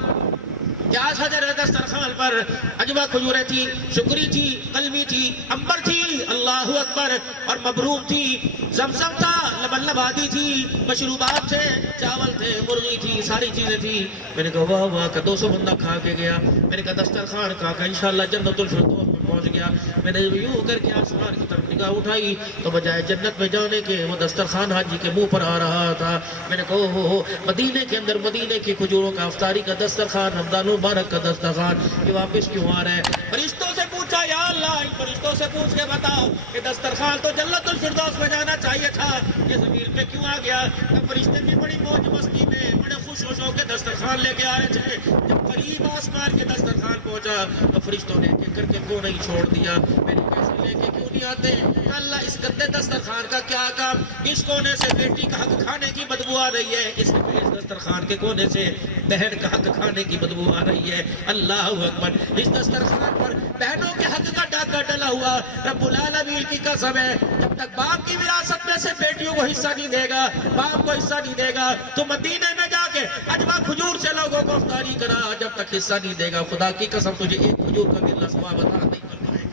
کیا حضر دسترخوان پر اجوا کھجوریں تھی، شکری تھی، قلمی تھی، امبر تھی، اللہ اکبر، اور مبروک تھی، زمزم تھا، لبن لبادی تھی، مشروبات تھے، چاول تھے، مرغی تھی، ساری چیزیں تھی. میں نے کہا واہ واہ کا 200 بندہ کھا کے گیا. میں نے کہا دسترخوان کھا کے انشاءاللہ جنت الفردوس میں پہنچ گیا. میں نے یوں کر کے آسمان کی طرف نگاہ اٹھائی تو بجائے جنت میں جانے کے وہ دسترخوان حاجی کے منہ پر آ رہا تھا. میں نے کہا ہو مدینے کے اندر مدینے کی کھجوروں کا افطاری کا دسترخوان، رمضان المبارک کا دسترخوان، یہ واپس کیوں آ رہا ہے؟ فرشتوں سے پوچھا یا اللہ ان فرشتوں سے پوچھ کے بتاؤ کہ دسترخوان تو جنت الفردوس میں جانا چاہیے تھا، یہ زمین پہ کیوں آ گیا؟ تب فرشتے بھی بڑی موج مستی میں بڑے خوش ہو کے دسترخوان لے کے آ رہے تھے. جب قریب آسمان کے دسترخوان پہنچا تو فرشتوں نے ایک کر کے کیوں نہیں چھوڑ دیا؟ میں نے کیسے لے کے کیوں نہیں آتے؟ اللہ اس گندے دسترخوان کا کیا کام؟ اس کونے سے بیٹی کا حق کھانے کی بدبو آ رہی ہے، اس دسترخوان کے کونے سے بہن کا حق کھانے کی بدبو آ رہی ہے. اللہ اکبر. اس دسترخوان پر بہنوں کے حق کا ڈاکہ ڈلا ہوا. رب العالمین کی قسم ہے جب تک باپ کی وراثت میں سے بیٹیوں کو حصہ نہیں دے گا، باپ کو حصہ نہیں دے گا، تو مدینے میں جا کے اجوا کھجور سے لوگوں کو افطاری کرا. جب تک حصہ نہیں دے گا خدا کی قسم تجھے ایک کھجور کا دل ثواب عطا نہیں کرنا ہے.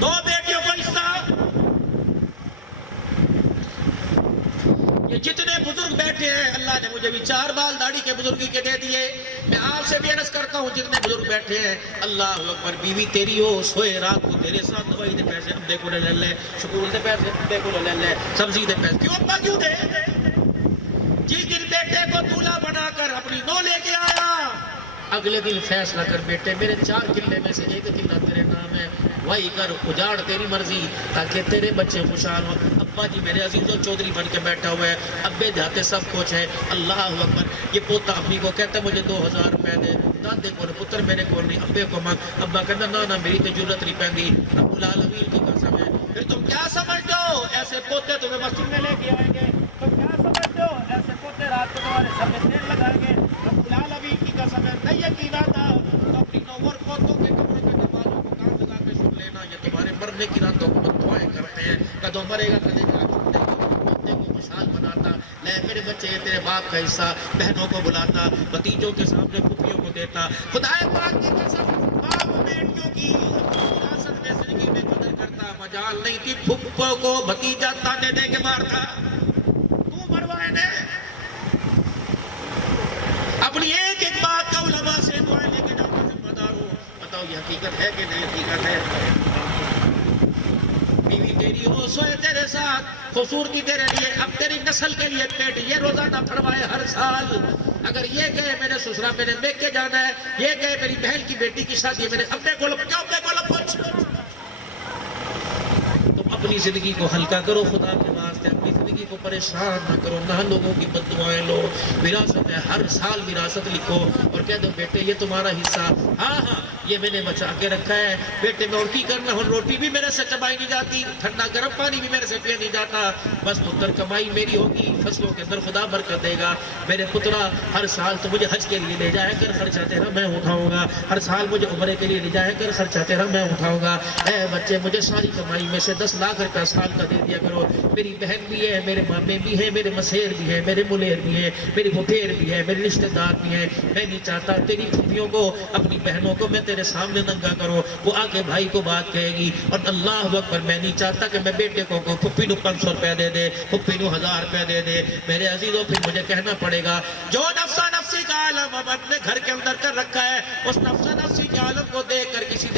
2 بیٹیوں کو حصہ. یہ جتنے بزرگ بیٹھے ہیں اللہ نے مجھے بھی 4 بال داڑھی کے بزرگی کے دے دیے. میں آپ سے بھی عرض کرتا ہوں جتنے بزرگ بیٹھے ہیں اللہ اکبر، بیوی تیری ہو سوئے رات کو تیرے ساتھ، دوائی دے پیسے ابے کو لے لے، سکول دے پیسے ابے کو لے لے، سبزی دے پیسے کیوں ابا کیوں دے؟ جس دن بیٹے کو دولہا بنا کر اپنی نو لے کے آیا اگلے دن فیصلہ کر بیٹے میرے 4 قلعے میں سے 1 قلعہ تیرے نام ہے، وہی کر، اجاڑ تیری مرضی تاکہ تیرے بچے خوشحال ہوں. ابا جی میرے عزیزوں چودھری بن کے بیٹھا ہوا ہے، ابے جاتے سب کچھ ہے. اللہ اکبر. یہ پوتا اپنی کو کہتا ہے مجھے 2000 روپے دے، دادے کو پتر میرے کو نہیں، ابے کو مانگ. ابا کہتا نا میری تو ضرورت نہیں پیندی، رب العالمین کی قسم ہے. پھر تم کیا سمجھتے ہو ایسے پوتے تمہیں مسجد میں لے کے آئیں گے؟ تم کیا سمجھتے ہو ایسے پوتے رات کو تمہارے سر میں تیل لگائیں گے؟ رب العالمین کی قسم ہے نہیں یقین آتا تو اپنی نوور پوتوں کے کپڑے کے دبالوں کو کام لگا کے سن لینا. یہ تمہارے مرنے کی راتوں کو دعائیں کرتے ہیں، کدو مرے گا کدے گا چھوٹے بچے کو خوشحال بناتا. لے میرے بچے تیرے باپ کا حصہ، بہنوں کو بلاتا، بھتیجوں کے سامنے پھوپھیوں کو دیتا. خدا پاک کی قسم باپ بیٹیوں کی وراثت میں زندگی میں قدر کرتا. مجال نہیں تھی پھوپھو کو بھتیجا تانے دے کے مارتا. تو مروائے نے اپنی ایک ایک بات کا علماء سے دعائیں لے کے جاؤ. ذمہ دار ہو، بتاؤ یہ حقیقت ہے کہ نہیں حقیقت ہے؟ بیوی تیری ہو سوئے تیرے ساتھ، خوبصورتی تیرے لیے، اب تیری نسل کے لیے پیٹ یہ روزانہ پھڑوائے ہر سال. اگر یہ کہے میرے سسرا میرے میک کے جانا ہے، یہ کہے میری بہن کی بیٹی کی شادی ہے، میرے ابے کو کیا ابے کو پوچھ. تم اپنی زندگی کو ہلکا کرو خدا کے واسطے، اپنی زندگی کو پریشان نہ کرو، نہ لوگوں کی بد دعائیں لو. وراثت ہے، ہر سال وراثت لکھو اور کہہ دو بیٹے یہ تمہارا حصہ. ہاں یہ میں نے بچا کے رکھا ہے بیٹے، میں اور کی کرنا ہوں، روٹی بھی میرے سے چبائی نہیں جاتی، ٹھنڈا گرم پانی بھی میرے سے پیا نہیں جاتا. بس پتر کمائی میری ہوگی، فصلوں کے اندر خدا برکت دے گا. میرے پترا ہر سال تو مجھے حج کے لیے لے جایا کر، خرچہ تیرا میں اٹھاؤں گا. ہر سال مجھے عمرے کے لیے لے جایا کر، خرچہ تیرا میں اٹھاؤں گا. اے بچے مجھے ساری کمائی میں سے 10 لاکھ روپے سال کا دے دیا کرو. میری بہن بھی ہے، میرے مامے بھی ہیں، میرے مسیر بھی ہیں، میرے ملیر بھی ہیں، میری پھپھیر بھی ہے، میرے رشتہ دار بھی ہیں. میں نہیں چاہتا تیری پھوپھیوں کو، اپنی بہنوں کو میں تیرے سامنے ننگا کروں. وہ آ کے بھائی کو بات کہے گی. اور اللہ اکبر میں نہیں چاہتا کہ میں بیٹے کو پھپھی نو 500 روپے دے دے، پھپھی نو 1000 روپے دے دے. میرے عزیزوں پھر مجھے کہنا پڑے گا جو نفسا نفسی کا عالم ہم اپنے گھر کے اندر کر رکھا ہے، اس نفسا نفسی کے عالم کو دیکھ کر کسی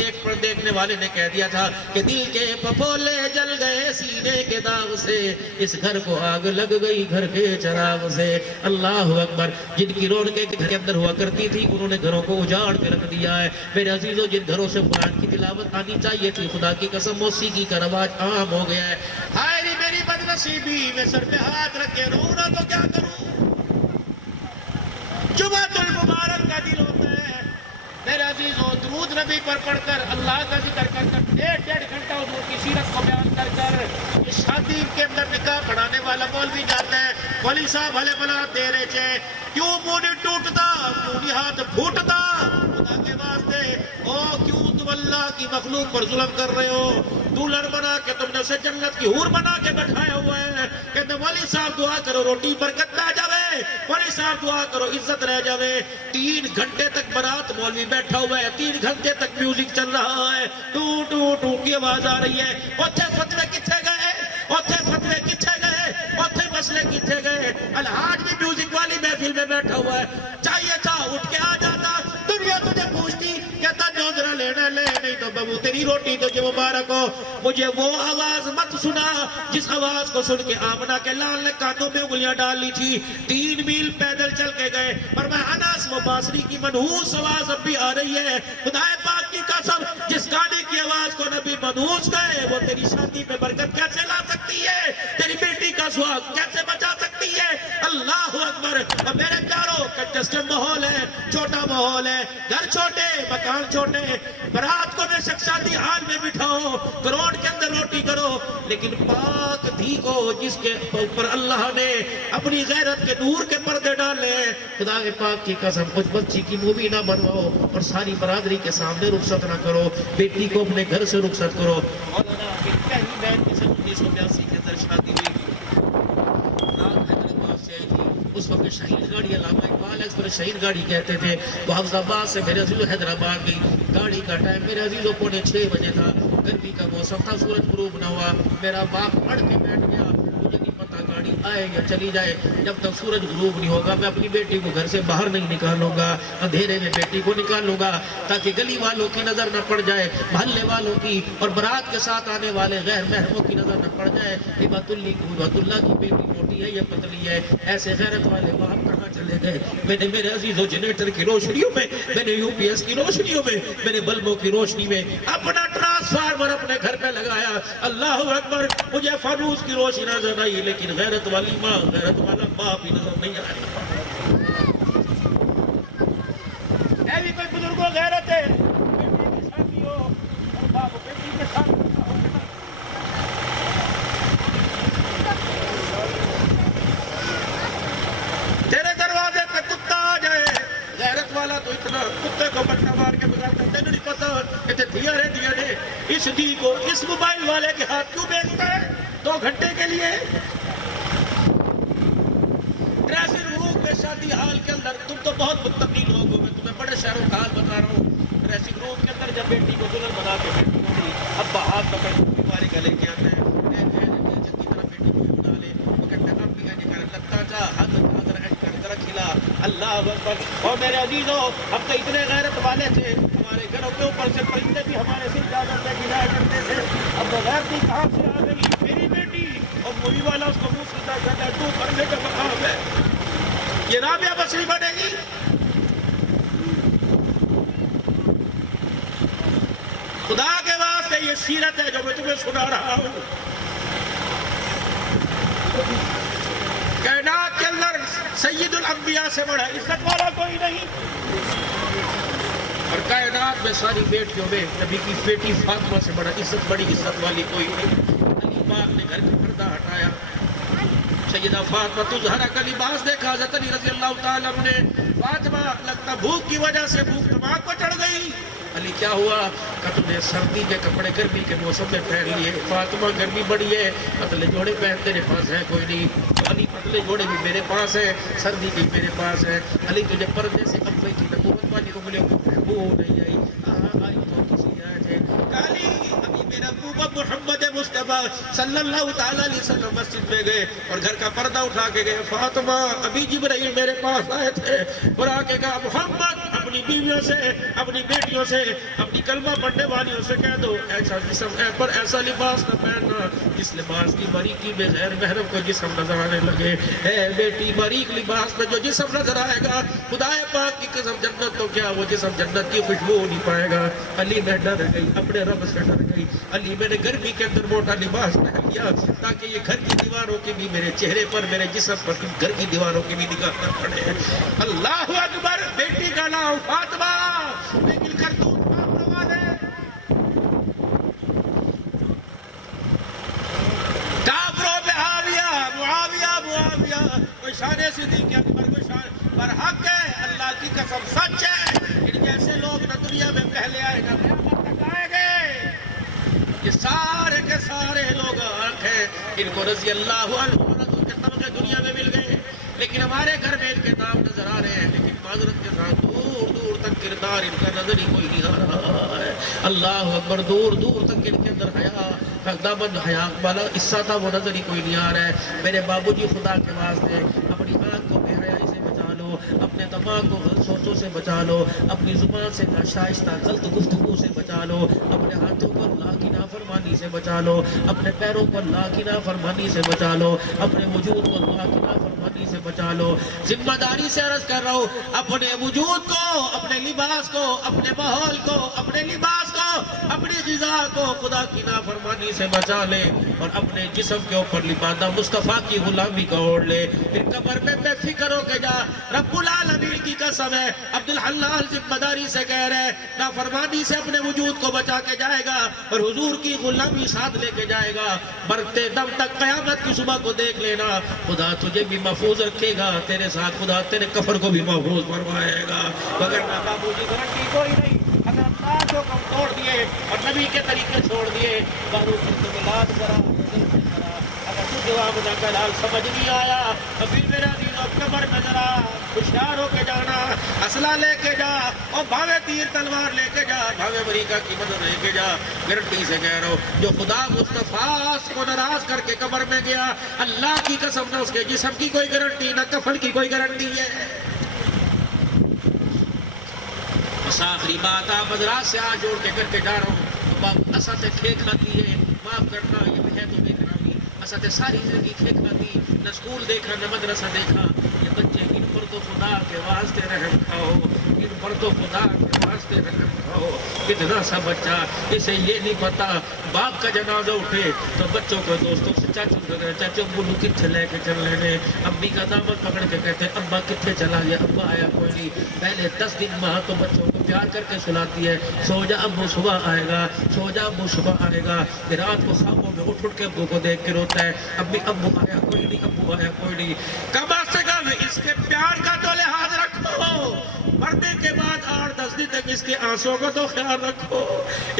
دیکھنے والے نے کہہ دیا تھا کہ دل کے پھپھولے جل گئے سینے کے داغ سے، اس گھر کو آگ لگ گئی گھر کے چراغ سے. اللہ اکبر. جن کی رونقیں گھر کے اندر ہوا کرتی تھی انہوں نے گھروں کو اجاڑ کے رکھ دیا ہے. میرے عزیزوں جن گھروں سے قرآن کی تلاوت آنی چاہیے تھی، خدا کی قسم موسیقی کا رواج عام ہو گیا ہے. ہائے ری میری بد نصیبی، میں سر پہ ہاتھ رکھ کے رو نہ تو کیا کروں. جمعۃ المبارک کا دن ہوتا ہے میرے عزیزوں، درود نبی پر پڑھ کر اللہ کا ذکر کر کر 1.5 گھنٹہ حضور کی سیرت کو بیان کر کر اس شادی کے اندر نکاح پڑھانے والا مولوی جاتا ہے. مولوی صاحب بھلے بھلا دے رہے تھے، کیوں منہ نہیں ٹوٹتا، کیوں نہیں ہاتھ پھوٹتا خدا کے واسطے. او کیوں تم اللہ کی مخلوق پر ظلم کر رہے ہو؟ دلہن بنا کے تم نے اسے جنت کی حور بنا کے بٹھایا ہوا ہے. کہتے مولی صاحب دعا کرو روٹی برکت نہ جاوے, مولی صاحب دعا کرو عزت رہ جاوے. 3 گھنٹے تک برات مولوی بیٹھا ہوا ہے, 3 گھنٹے تک میوزک چل رہا ہے, ٹو ٹو ٹو کی آواز آ رہی ہے. اوتھے فتوے کتنے گئے, اوتھے فتوے کتنے گئے, اوتھے مسئلے کتنے گئے. الحاج بھی میوزک والی محفل میں بیٹھا ہوا ہے. چاہیے تھا اٹھ کے آ جاتا, دنیا تجھے پوچھتی, کہتا جوندرا لینا لے, نہیں تو بابو تیری روٹی تجھے مبارک ہو. مجھے وہ آواز مت سنا جس آواز کو سن کے آمنہ کے لال نے کانوں میں انگلیاں ڈال لی تھی. 3 میل پیدل چل کے گئے, پر میں انس و باسری کی منحوس آواز اب بھی آ رہی ہے. خدا پاک کی قسم, جس گانے کی آواز کو نبی منحوس کہے, وہ تیری شادی میں برکت کیسے لا سکتی ہے, تیری بیٹی کا سہاگ کیسے بچا سکتی ہے. اللہ اکبر. اور میرے پیاروں, کنجسٹڈ ماحول ہے, چھوٹا ماحول ہے, گھر چھوٹے, مکان چھوٹے, برات کو بے شک شادی حال میں بٹھاؤ, کروڑ کے اندر روٹی کرو, لیکن پاک دھی کو جس کے اوپر اللہ نے اپنی غیرت کے نور کے پردے ڈالے, خدا کے پاک کی قسم کچھ بچی کی مووی نہ بنواؤ اور ساری برادری کے سامنے رخصت نہ کرو. بیٹی کو اپنے گھر سے رخصت کرو. مولانا کی پہلی بہن کی 1982 کے اندر شادی ہوئی, رات حیدرآباد سے آئی تھی. اس وقت شہید گاڑی علامہ اقبال ایکسپریس شہید گاڑی کہتے تھے. وہ حفظ آباد سے میرے عزیزو حیدرآباد گئی. گاڑی کا ٹائم میرے عزیزو 5:45 بجے تھا, گرمی کا موسم تھا, سورج غروب نہ ہوا. میرا باپ پڑھ کے بیٹھ گیا, مجھے نہیں پتا گاڑی آئے یا چلی جائے, جب تک سورج غروب نہیں ہوگا میں اپنی بیٹی کو گھر سے باہر نہیں نکالوں گا. اندھیرے میں بیٹی کو نکالوں گا تاکہ گلی والوں کی نظر نہ پڑ جائے, محلے والوں کی اور برات کے ساتھ آنے والے غیر محرموں کی نظر نہ پڑ جائے. ہبت اللہ کی بیٹی موٹی ہے یا پتلی ہے, ایسے غیرت والے باپ کہاں چلے گئے. میں نے میرے عزیزو جنریٹر کی روشنیوں میں, میں نے یو پی ایس کی روشنیوں میں, میں نے بلبوں کی روشنی میں اپنا ٹرانسفارمر اپنے گھر پہ لگایا. اللہ اکبر. مجھے فانوس کی روشنی نظر آئی, لیکن غیرت والی ماں, غیرت والا باپ ہی نظر نہیں آیا. اے بھی کوئی بزرگوں غیرت ہے, بیٹی کی شادی ہو اور باپ بیٹی کے ساتھ تیرے دروازے پہ کتا آ جائے, غیرت والا تو اتنا کتے کو بچہ مار کے بگاڑتا, تینوں نہیں پتا اتنے دیا رہ دیا نے اس دی کو اس موبائل والے کے ہاتھ کیوں بیچتا ہے 2 گھنٹے کے لیے. ڈریسنگ روم میں شادی حال کے اندر, تم تو بہت متقی لوگ ہو, میں تمہیں بڑے شہروں کا حال بتا رہا ہوں. ڈریسنگ روم کے اندر جب بیٹی کو دلہن بنا کے بیٹی ہوتی, ابا ہاتھ پکڑ کے ہمارے گلے کے آتے ہیں, جن کی طرح بیٹی کو بنا لے, وہ کہتے ہیں اب بھی لگتا چاہ حد کھلا. اللہ اکبر. اور میرے عزیزوں, ہم تو اتنے غیرت والے تھے, ہمارے گھروں کے اوپر سے پرندے بھی ہمارے سر چادر میں گرایا کرتے تھے. اب غیرتی کہاں سے آ گئی میری بیٹی, اور مووی والا اس کو منہ سیدھا کرتا ہے, تو کرنے کا مقام ہے. یہ رابعہ بصری بنے گی. خدا کے واسطے یہ سیرت ہے جو میں تمہیں سنا رہا ہوں. کائنات کے اندر سید الانبیاء سے بڑا عزت والا کوئی نہیں, اور کائنات میں ساری بیٹیوں میں نبی کی بیٹی فاطمہ سے بڑا بڑی عزت والی کوئی نہیں. علی پاک نے گھر کا پردہ ہٹایا, سیدہ فاطمہ تظہرا کا لباس دیکھا. حضرت علی رضی اللہ تعالیٰ عنہ نے, فاطمہ لگتا بھوک کی وجہ سے بھوک دماغ کو چڑھ گئی. علی کیا ہوا, کہ تم نے سردی کے کپڑے گرمی کے موسم میں پہن لیے. فاطمہ گرمی بڑی ہے, پتلے جوڑے پہن تیرے پاس ہے کوئی نہیں. علی پتلے جوڑے بھی میرے پاس ہے, سردی بھی میرے پاس ہے. علی تجھے پردے سے اب کی نبوت والی انگلیوں وہ نہیں آئی, آئی تو کسی آج ہے. علی ابھی میرا ابو محمد مصطفیٰ صلی اللہ تعالیٰ علیہ وسلم مسجد میں گئے اور گھر کا پردہ اٹھا کے گئے. فاطمہ ابھی جبرائیل میرے پاس آئے تھے اور آ کے کہا محمد اپنی بیویوں سے, اپنی بیٹیوں سے, اپنی کلمہ پڑھنے والیوں سے کہہ دو ایسا جسم پر ایسا لباس نہ پہننا جس لباس کی باریکی میں غیر محرم کو جسم نظر آنے لگے. اے بیٹی, باریک لباس میں جو جسم نظر آئے گا, خدا پاک کی قسم جنت تو کیا وہ جسم جنت کی خوشبو نہیں پائے گا. علی میں ڈر گئی, اپنے رب سے ڈر گئی. علی میں نے گرمی کے اندر موٹا لباس پہن لیا تاکہ یہ گھر کی دیواروں کی بھی میرے چہرے پر, میرے جسم پر گھر کی دیواروں کی بھی نگاہ نہ پڑے. اللہ اکبر. بیٹی کا نام فاطمہ, لیکن کرتوت کافروں والے, کافروں پہ معاویہ کوئی شان صدیق اکبر, کوئی شان پر حق ہے. اللہ کی قسم سچ ہے, ان جیسے لوگ نہ دنیا میں پہلے آئے گا قیامت تک آئے گے. یہ سارے کے سارے لوگ ہیں ان کو رضی اللہ عنہ کے طبقے دنیا میں مل گئے، لیکن ہمارے گھر میں ان کے نام نظر آ رہے ہیں، لیکن معذرت کے ساتھ دور دور تک کردار ان کا نظر ہی کوئی نہیں آ رہا ہے۔ اللہ اکبر، دور دور تک ان کے اندر حیا، دامن حیا والا حصہ تھا، وہ نظر ہی کوئی نہیں آ رہا ہے۔ میرے بابو جی خدا کے واسطے اپنی آنکھ کو بے حیائی سے بچا لو، اپنے دماغ کو غلط سوچوں سے بچا لو، اپنی زبان سے ناشائستہ غلط گفتگو سے بچا لو، اپنے ہاتھوں کو اللہ کی نافرمانی سے بچا لو، اپنے پیروں کو اللہ کی نافرمانی سے بچا لو، اپنے وجود کو اللہ کی نافرمانی سے بچا لو۔ ذمہ داری سے عرض کر رہا ہوں، اپنے وجود کو، اپنے لباس کو، اپنے ماحول کو، اپنے لباس کو، اپنی غذا کو خدا کی نافرمانی سے بچا لے، اور اپنے جسم کے اوپر لبادہ مصطفیٰ کی غلامی کا اوڑھ لے۔ پھر قبر میں بے فکر ہو کے جا، رب العالمین کی قسم ہے، عبدالحلال ذمہ داری سے کہہ رہے، نافرمانی سے اپنے وجود کو بچا کے جائے گا اور حضور کی غلامی ساتھ لے کے جائے گا، مرتے دم تک قیامت کی صبح کو دیکھ لینا، خدا تجھے بھی محفوظ رکھے گا، تیرے ساتھ خدا تیرے کفر کو بھی محفوظ فرمائے گا۔ مگر نہ بابو جی گارنٹی کوئی نہیں، اگر اللہ جو کم توڑ دیے اور نبی کے طریقے چھوڑ دیے، بارو کو ملاد کرا، اگر تو جواب نہ کلال سمجھ نہیں آیا تو پھر میرا دین اور قبر میں ذرا ہوشیار ہو کے جانا، اسلحہ لے کے جا، اور بھاوے تیر تلوار لے کے جا، بھاوے امریکہ کی مدد لے کے جا۔ گارنٹی سے کہہ رہا ہوں، جو خدا مصطفیٰ کو ناراض کر کے قبر میں گیا، اللہ کی قسم نہ اس کے جسم کی کوئی گارنٹی نہ کفن کی کوئی گارنٹی ہے۔ بس آخری بات آپ حضرات سے آج جوڑ کے کر کے جا رہا ہوں، اب اسد کھے کھاتی ہے، معاف کرنا یہ ہے تو دیکھ رہا ہوں، اسد ساری زندگی کھے کھاتی، نہ اسکول دیکھا نہ مدرسہ دیکھا۔ یہ بچے ان پر تو خدا کے واسطے رحم کھاؤ، ان پر تو خدا کے واسطے رحم کھاؤ۔ کتنا سا بچہ اسے یہ نہیں پتا، باپ کا جنازہ اٹھے تو بچوں کو دوستوں سے چاچو بولو کتنے لے کے چل رہے ہیں، امی کا دامن پکڑ کے کہتے ہیں ابا کتنے چلا گیا، ابا آیا کوئی نہیں۔ پہلے 10 دن ماں تو بچوں کو پیار کر کے سلاتی ہے، سو جا ابو صبح آئے گا، سو جا ابو صبح آئے گا۔ رات کو خوابوں میں اٹھ کے ابو کو دیکھ کے روتا ہے، امی ابو آیا کوئی نہیں، ابو آیا کوئی نہیں۔ کم از کم اس کے پیار کا تو لحاظ رکھو، مرنے کے بعد 8-10 دن تک اس کے آنسوں کا تو خیال رکھو،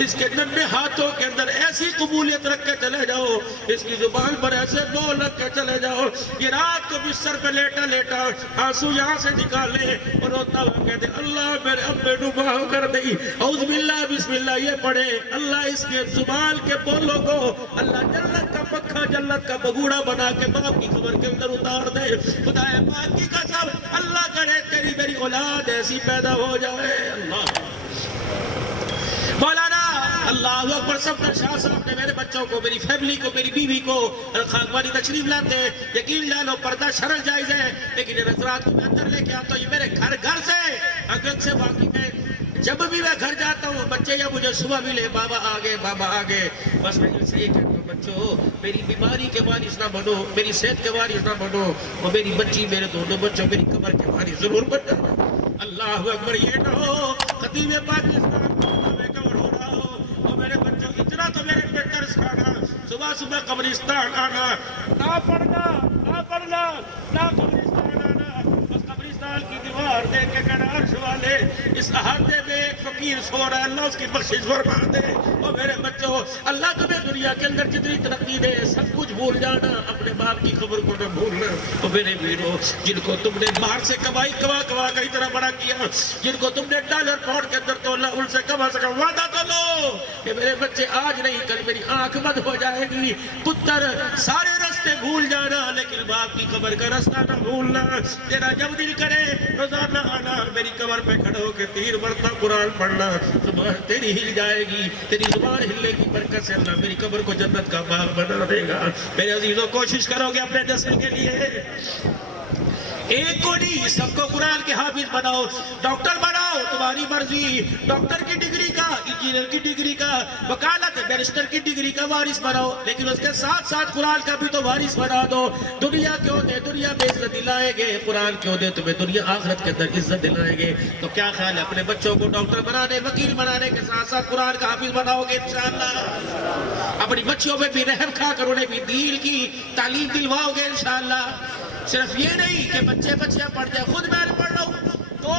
اس کے ننھے ہاتھوں کے اندر ایسی قبولیت رکھ کے چلے جاؤ، اس کی زبان پر ایسے بول رکھ کے چلے جاؤ، یہ رات کو بستر پہ لیٹا لیٹا آنسو یہاں سے نکالے اور روتا ہوا کہتے اللہ میرے ابے نو معاف کر دے، اعوذ باللہ بسم اللہ یہ پڑھے، اللہ اس کے زبان کے بولوں کو اللہ جنت کا پکھا جنت کا بگوڑا بنا کے باپ کی قبر کے اندر اتار دے۔ خدا پاک کی قسم اللہ کرے تیری میری اولاد ایسی پیدا ہو جائے۔ اللہ مولانا اللہ اکبر صفدر شاہ صاحب نے میرے بچوں کو، میری فیملی کو، میری بیوی کو خاکوانی تشریف لاتے ہیں، یقین جانو پردہ شرل جائز ہے، لیکن یہ نظرات کو میں اندر لے کے آتا ہوں، یہ میرے گھر سے اگرچ سے واقف ہے۔ جب بھی میں گھر جاتا ہوں بچے یا مجھے صبح ملے بابا آگے بابا آگے، بس میں ان سے یہ کہتا ہوں بچوں میری بیماری کے وارث نہ بنو، میری صحت کے وارث نہ بنو، اور میری بچی میرے دونوں بچوں میری قبر کے وارث ضرور بن جانا۔ اللہ اکبر، یہ نہ ہو خطیب پاکستان میں کور ہو رہا ہو اور میرے بچوں اتنا تو میرے پہ ترس کھانا، صبح صبح قبرستان آنا، نہ پڑھنا نہ پڑھنا نہ قبرستان آنا، بس قبرستان کی دیوار دیکھ کے کہنا عرش والے اس احاطے میں ایک فقیر سو رہا ہے، اللہ اس کی بخشش فرما دے۔ اور میرے بچوں اللہ تمہیں دنیا کے اندر جتنی ترقی دے سب کچھ بھول جانا، اپنے باپ کی خبر کو نہ بھولنا۔ اور میرے ویرو جن کو تم نے باہر سے کمائی کما کا اتنا بڑا کیا، جن کو تم نے ڈالر پاؤنڈ کے اندر تولا، ان سے کم از کم وعدہ تو لو کہ میرے بچے آج نہیں کل میری آنکھ بند ہو جائے گی، پتر سارے راستے بھول جانا لیکن باپ کی قبر کا راستہ نہ بھولنا۔ تیرا جب دل کرے روزانہ آنا، میری قبر پہ کھڑے ہو کے 3 مرتبہ قرآن پڑھنا، زبان تیری ہل جائے گی، تیری زبان ہلنے کی برکت سے اللہ میری قبر کو جنت کا باغ بنا دے گا۔ میرے عزیزوں کوشش کرو گے اپنے نسل کے لیے، ایک کو نہیں سب کو قرآن کے حافظ بناؤ، ڈاکٹر بناؤ تمہاری مرضی، ڈاکٹر کی ڈگری کا، انجینئر کی ڈگری کا، وکالت بیرسٹر کی ڈگری کا وارث بناؤ، لیکن اس کے ساتھ ساتھ قرآن کا بھی تو وارث بنا دو۔ دنیا کے عہدے دنیا میں عزت دلائیں گے، قرآن کے عہدے تمہیں دنیا آخرت کے اندر عزت دلائیں گے۔ تو کیا خیال ہے اپنے بچوں کو ڈاکٹر بنانے وکیل بنانے کے ساتھ ساتھ قرآن کا حافظ بناؤ گے انشاءاللہ؟ اپنی بچیوں پہ بھی رحم کھا کر انہیں بھی دین کی تعلیم دلواؤ گے انشاءاللہ؟ صرف یہ نہیں کہ بچے پڑھ جائے، خود میں پڑھ رہا ہوں 2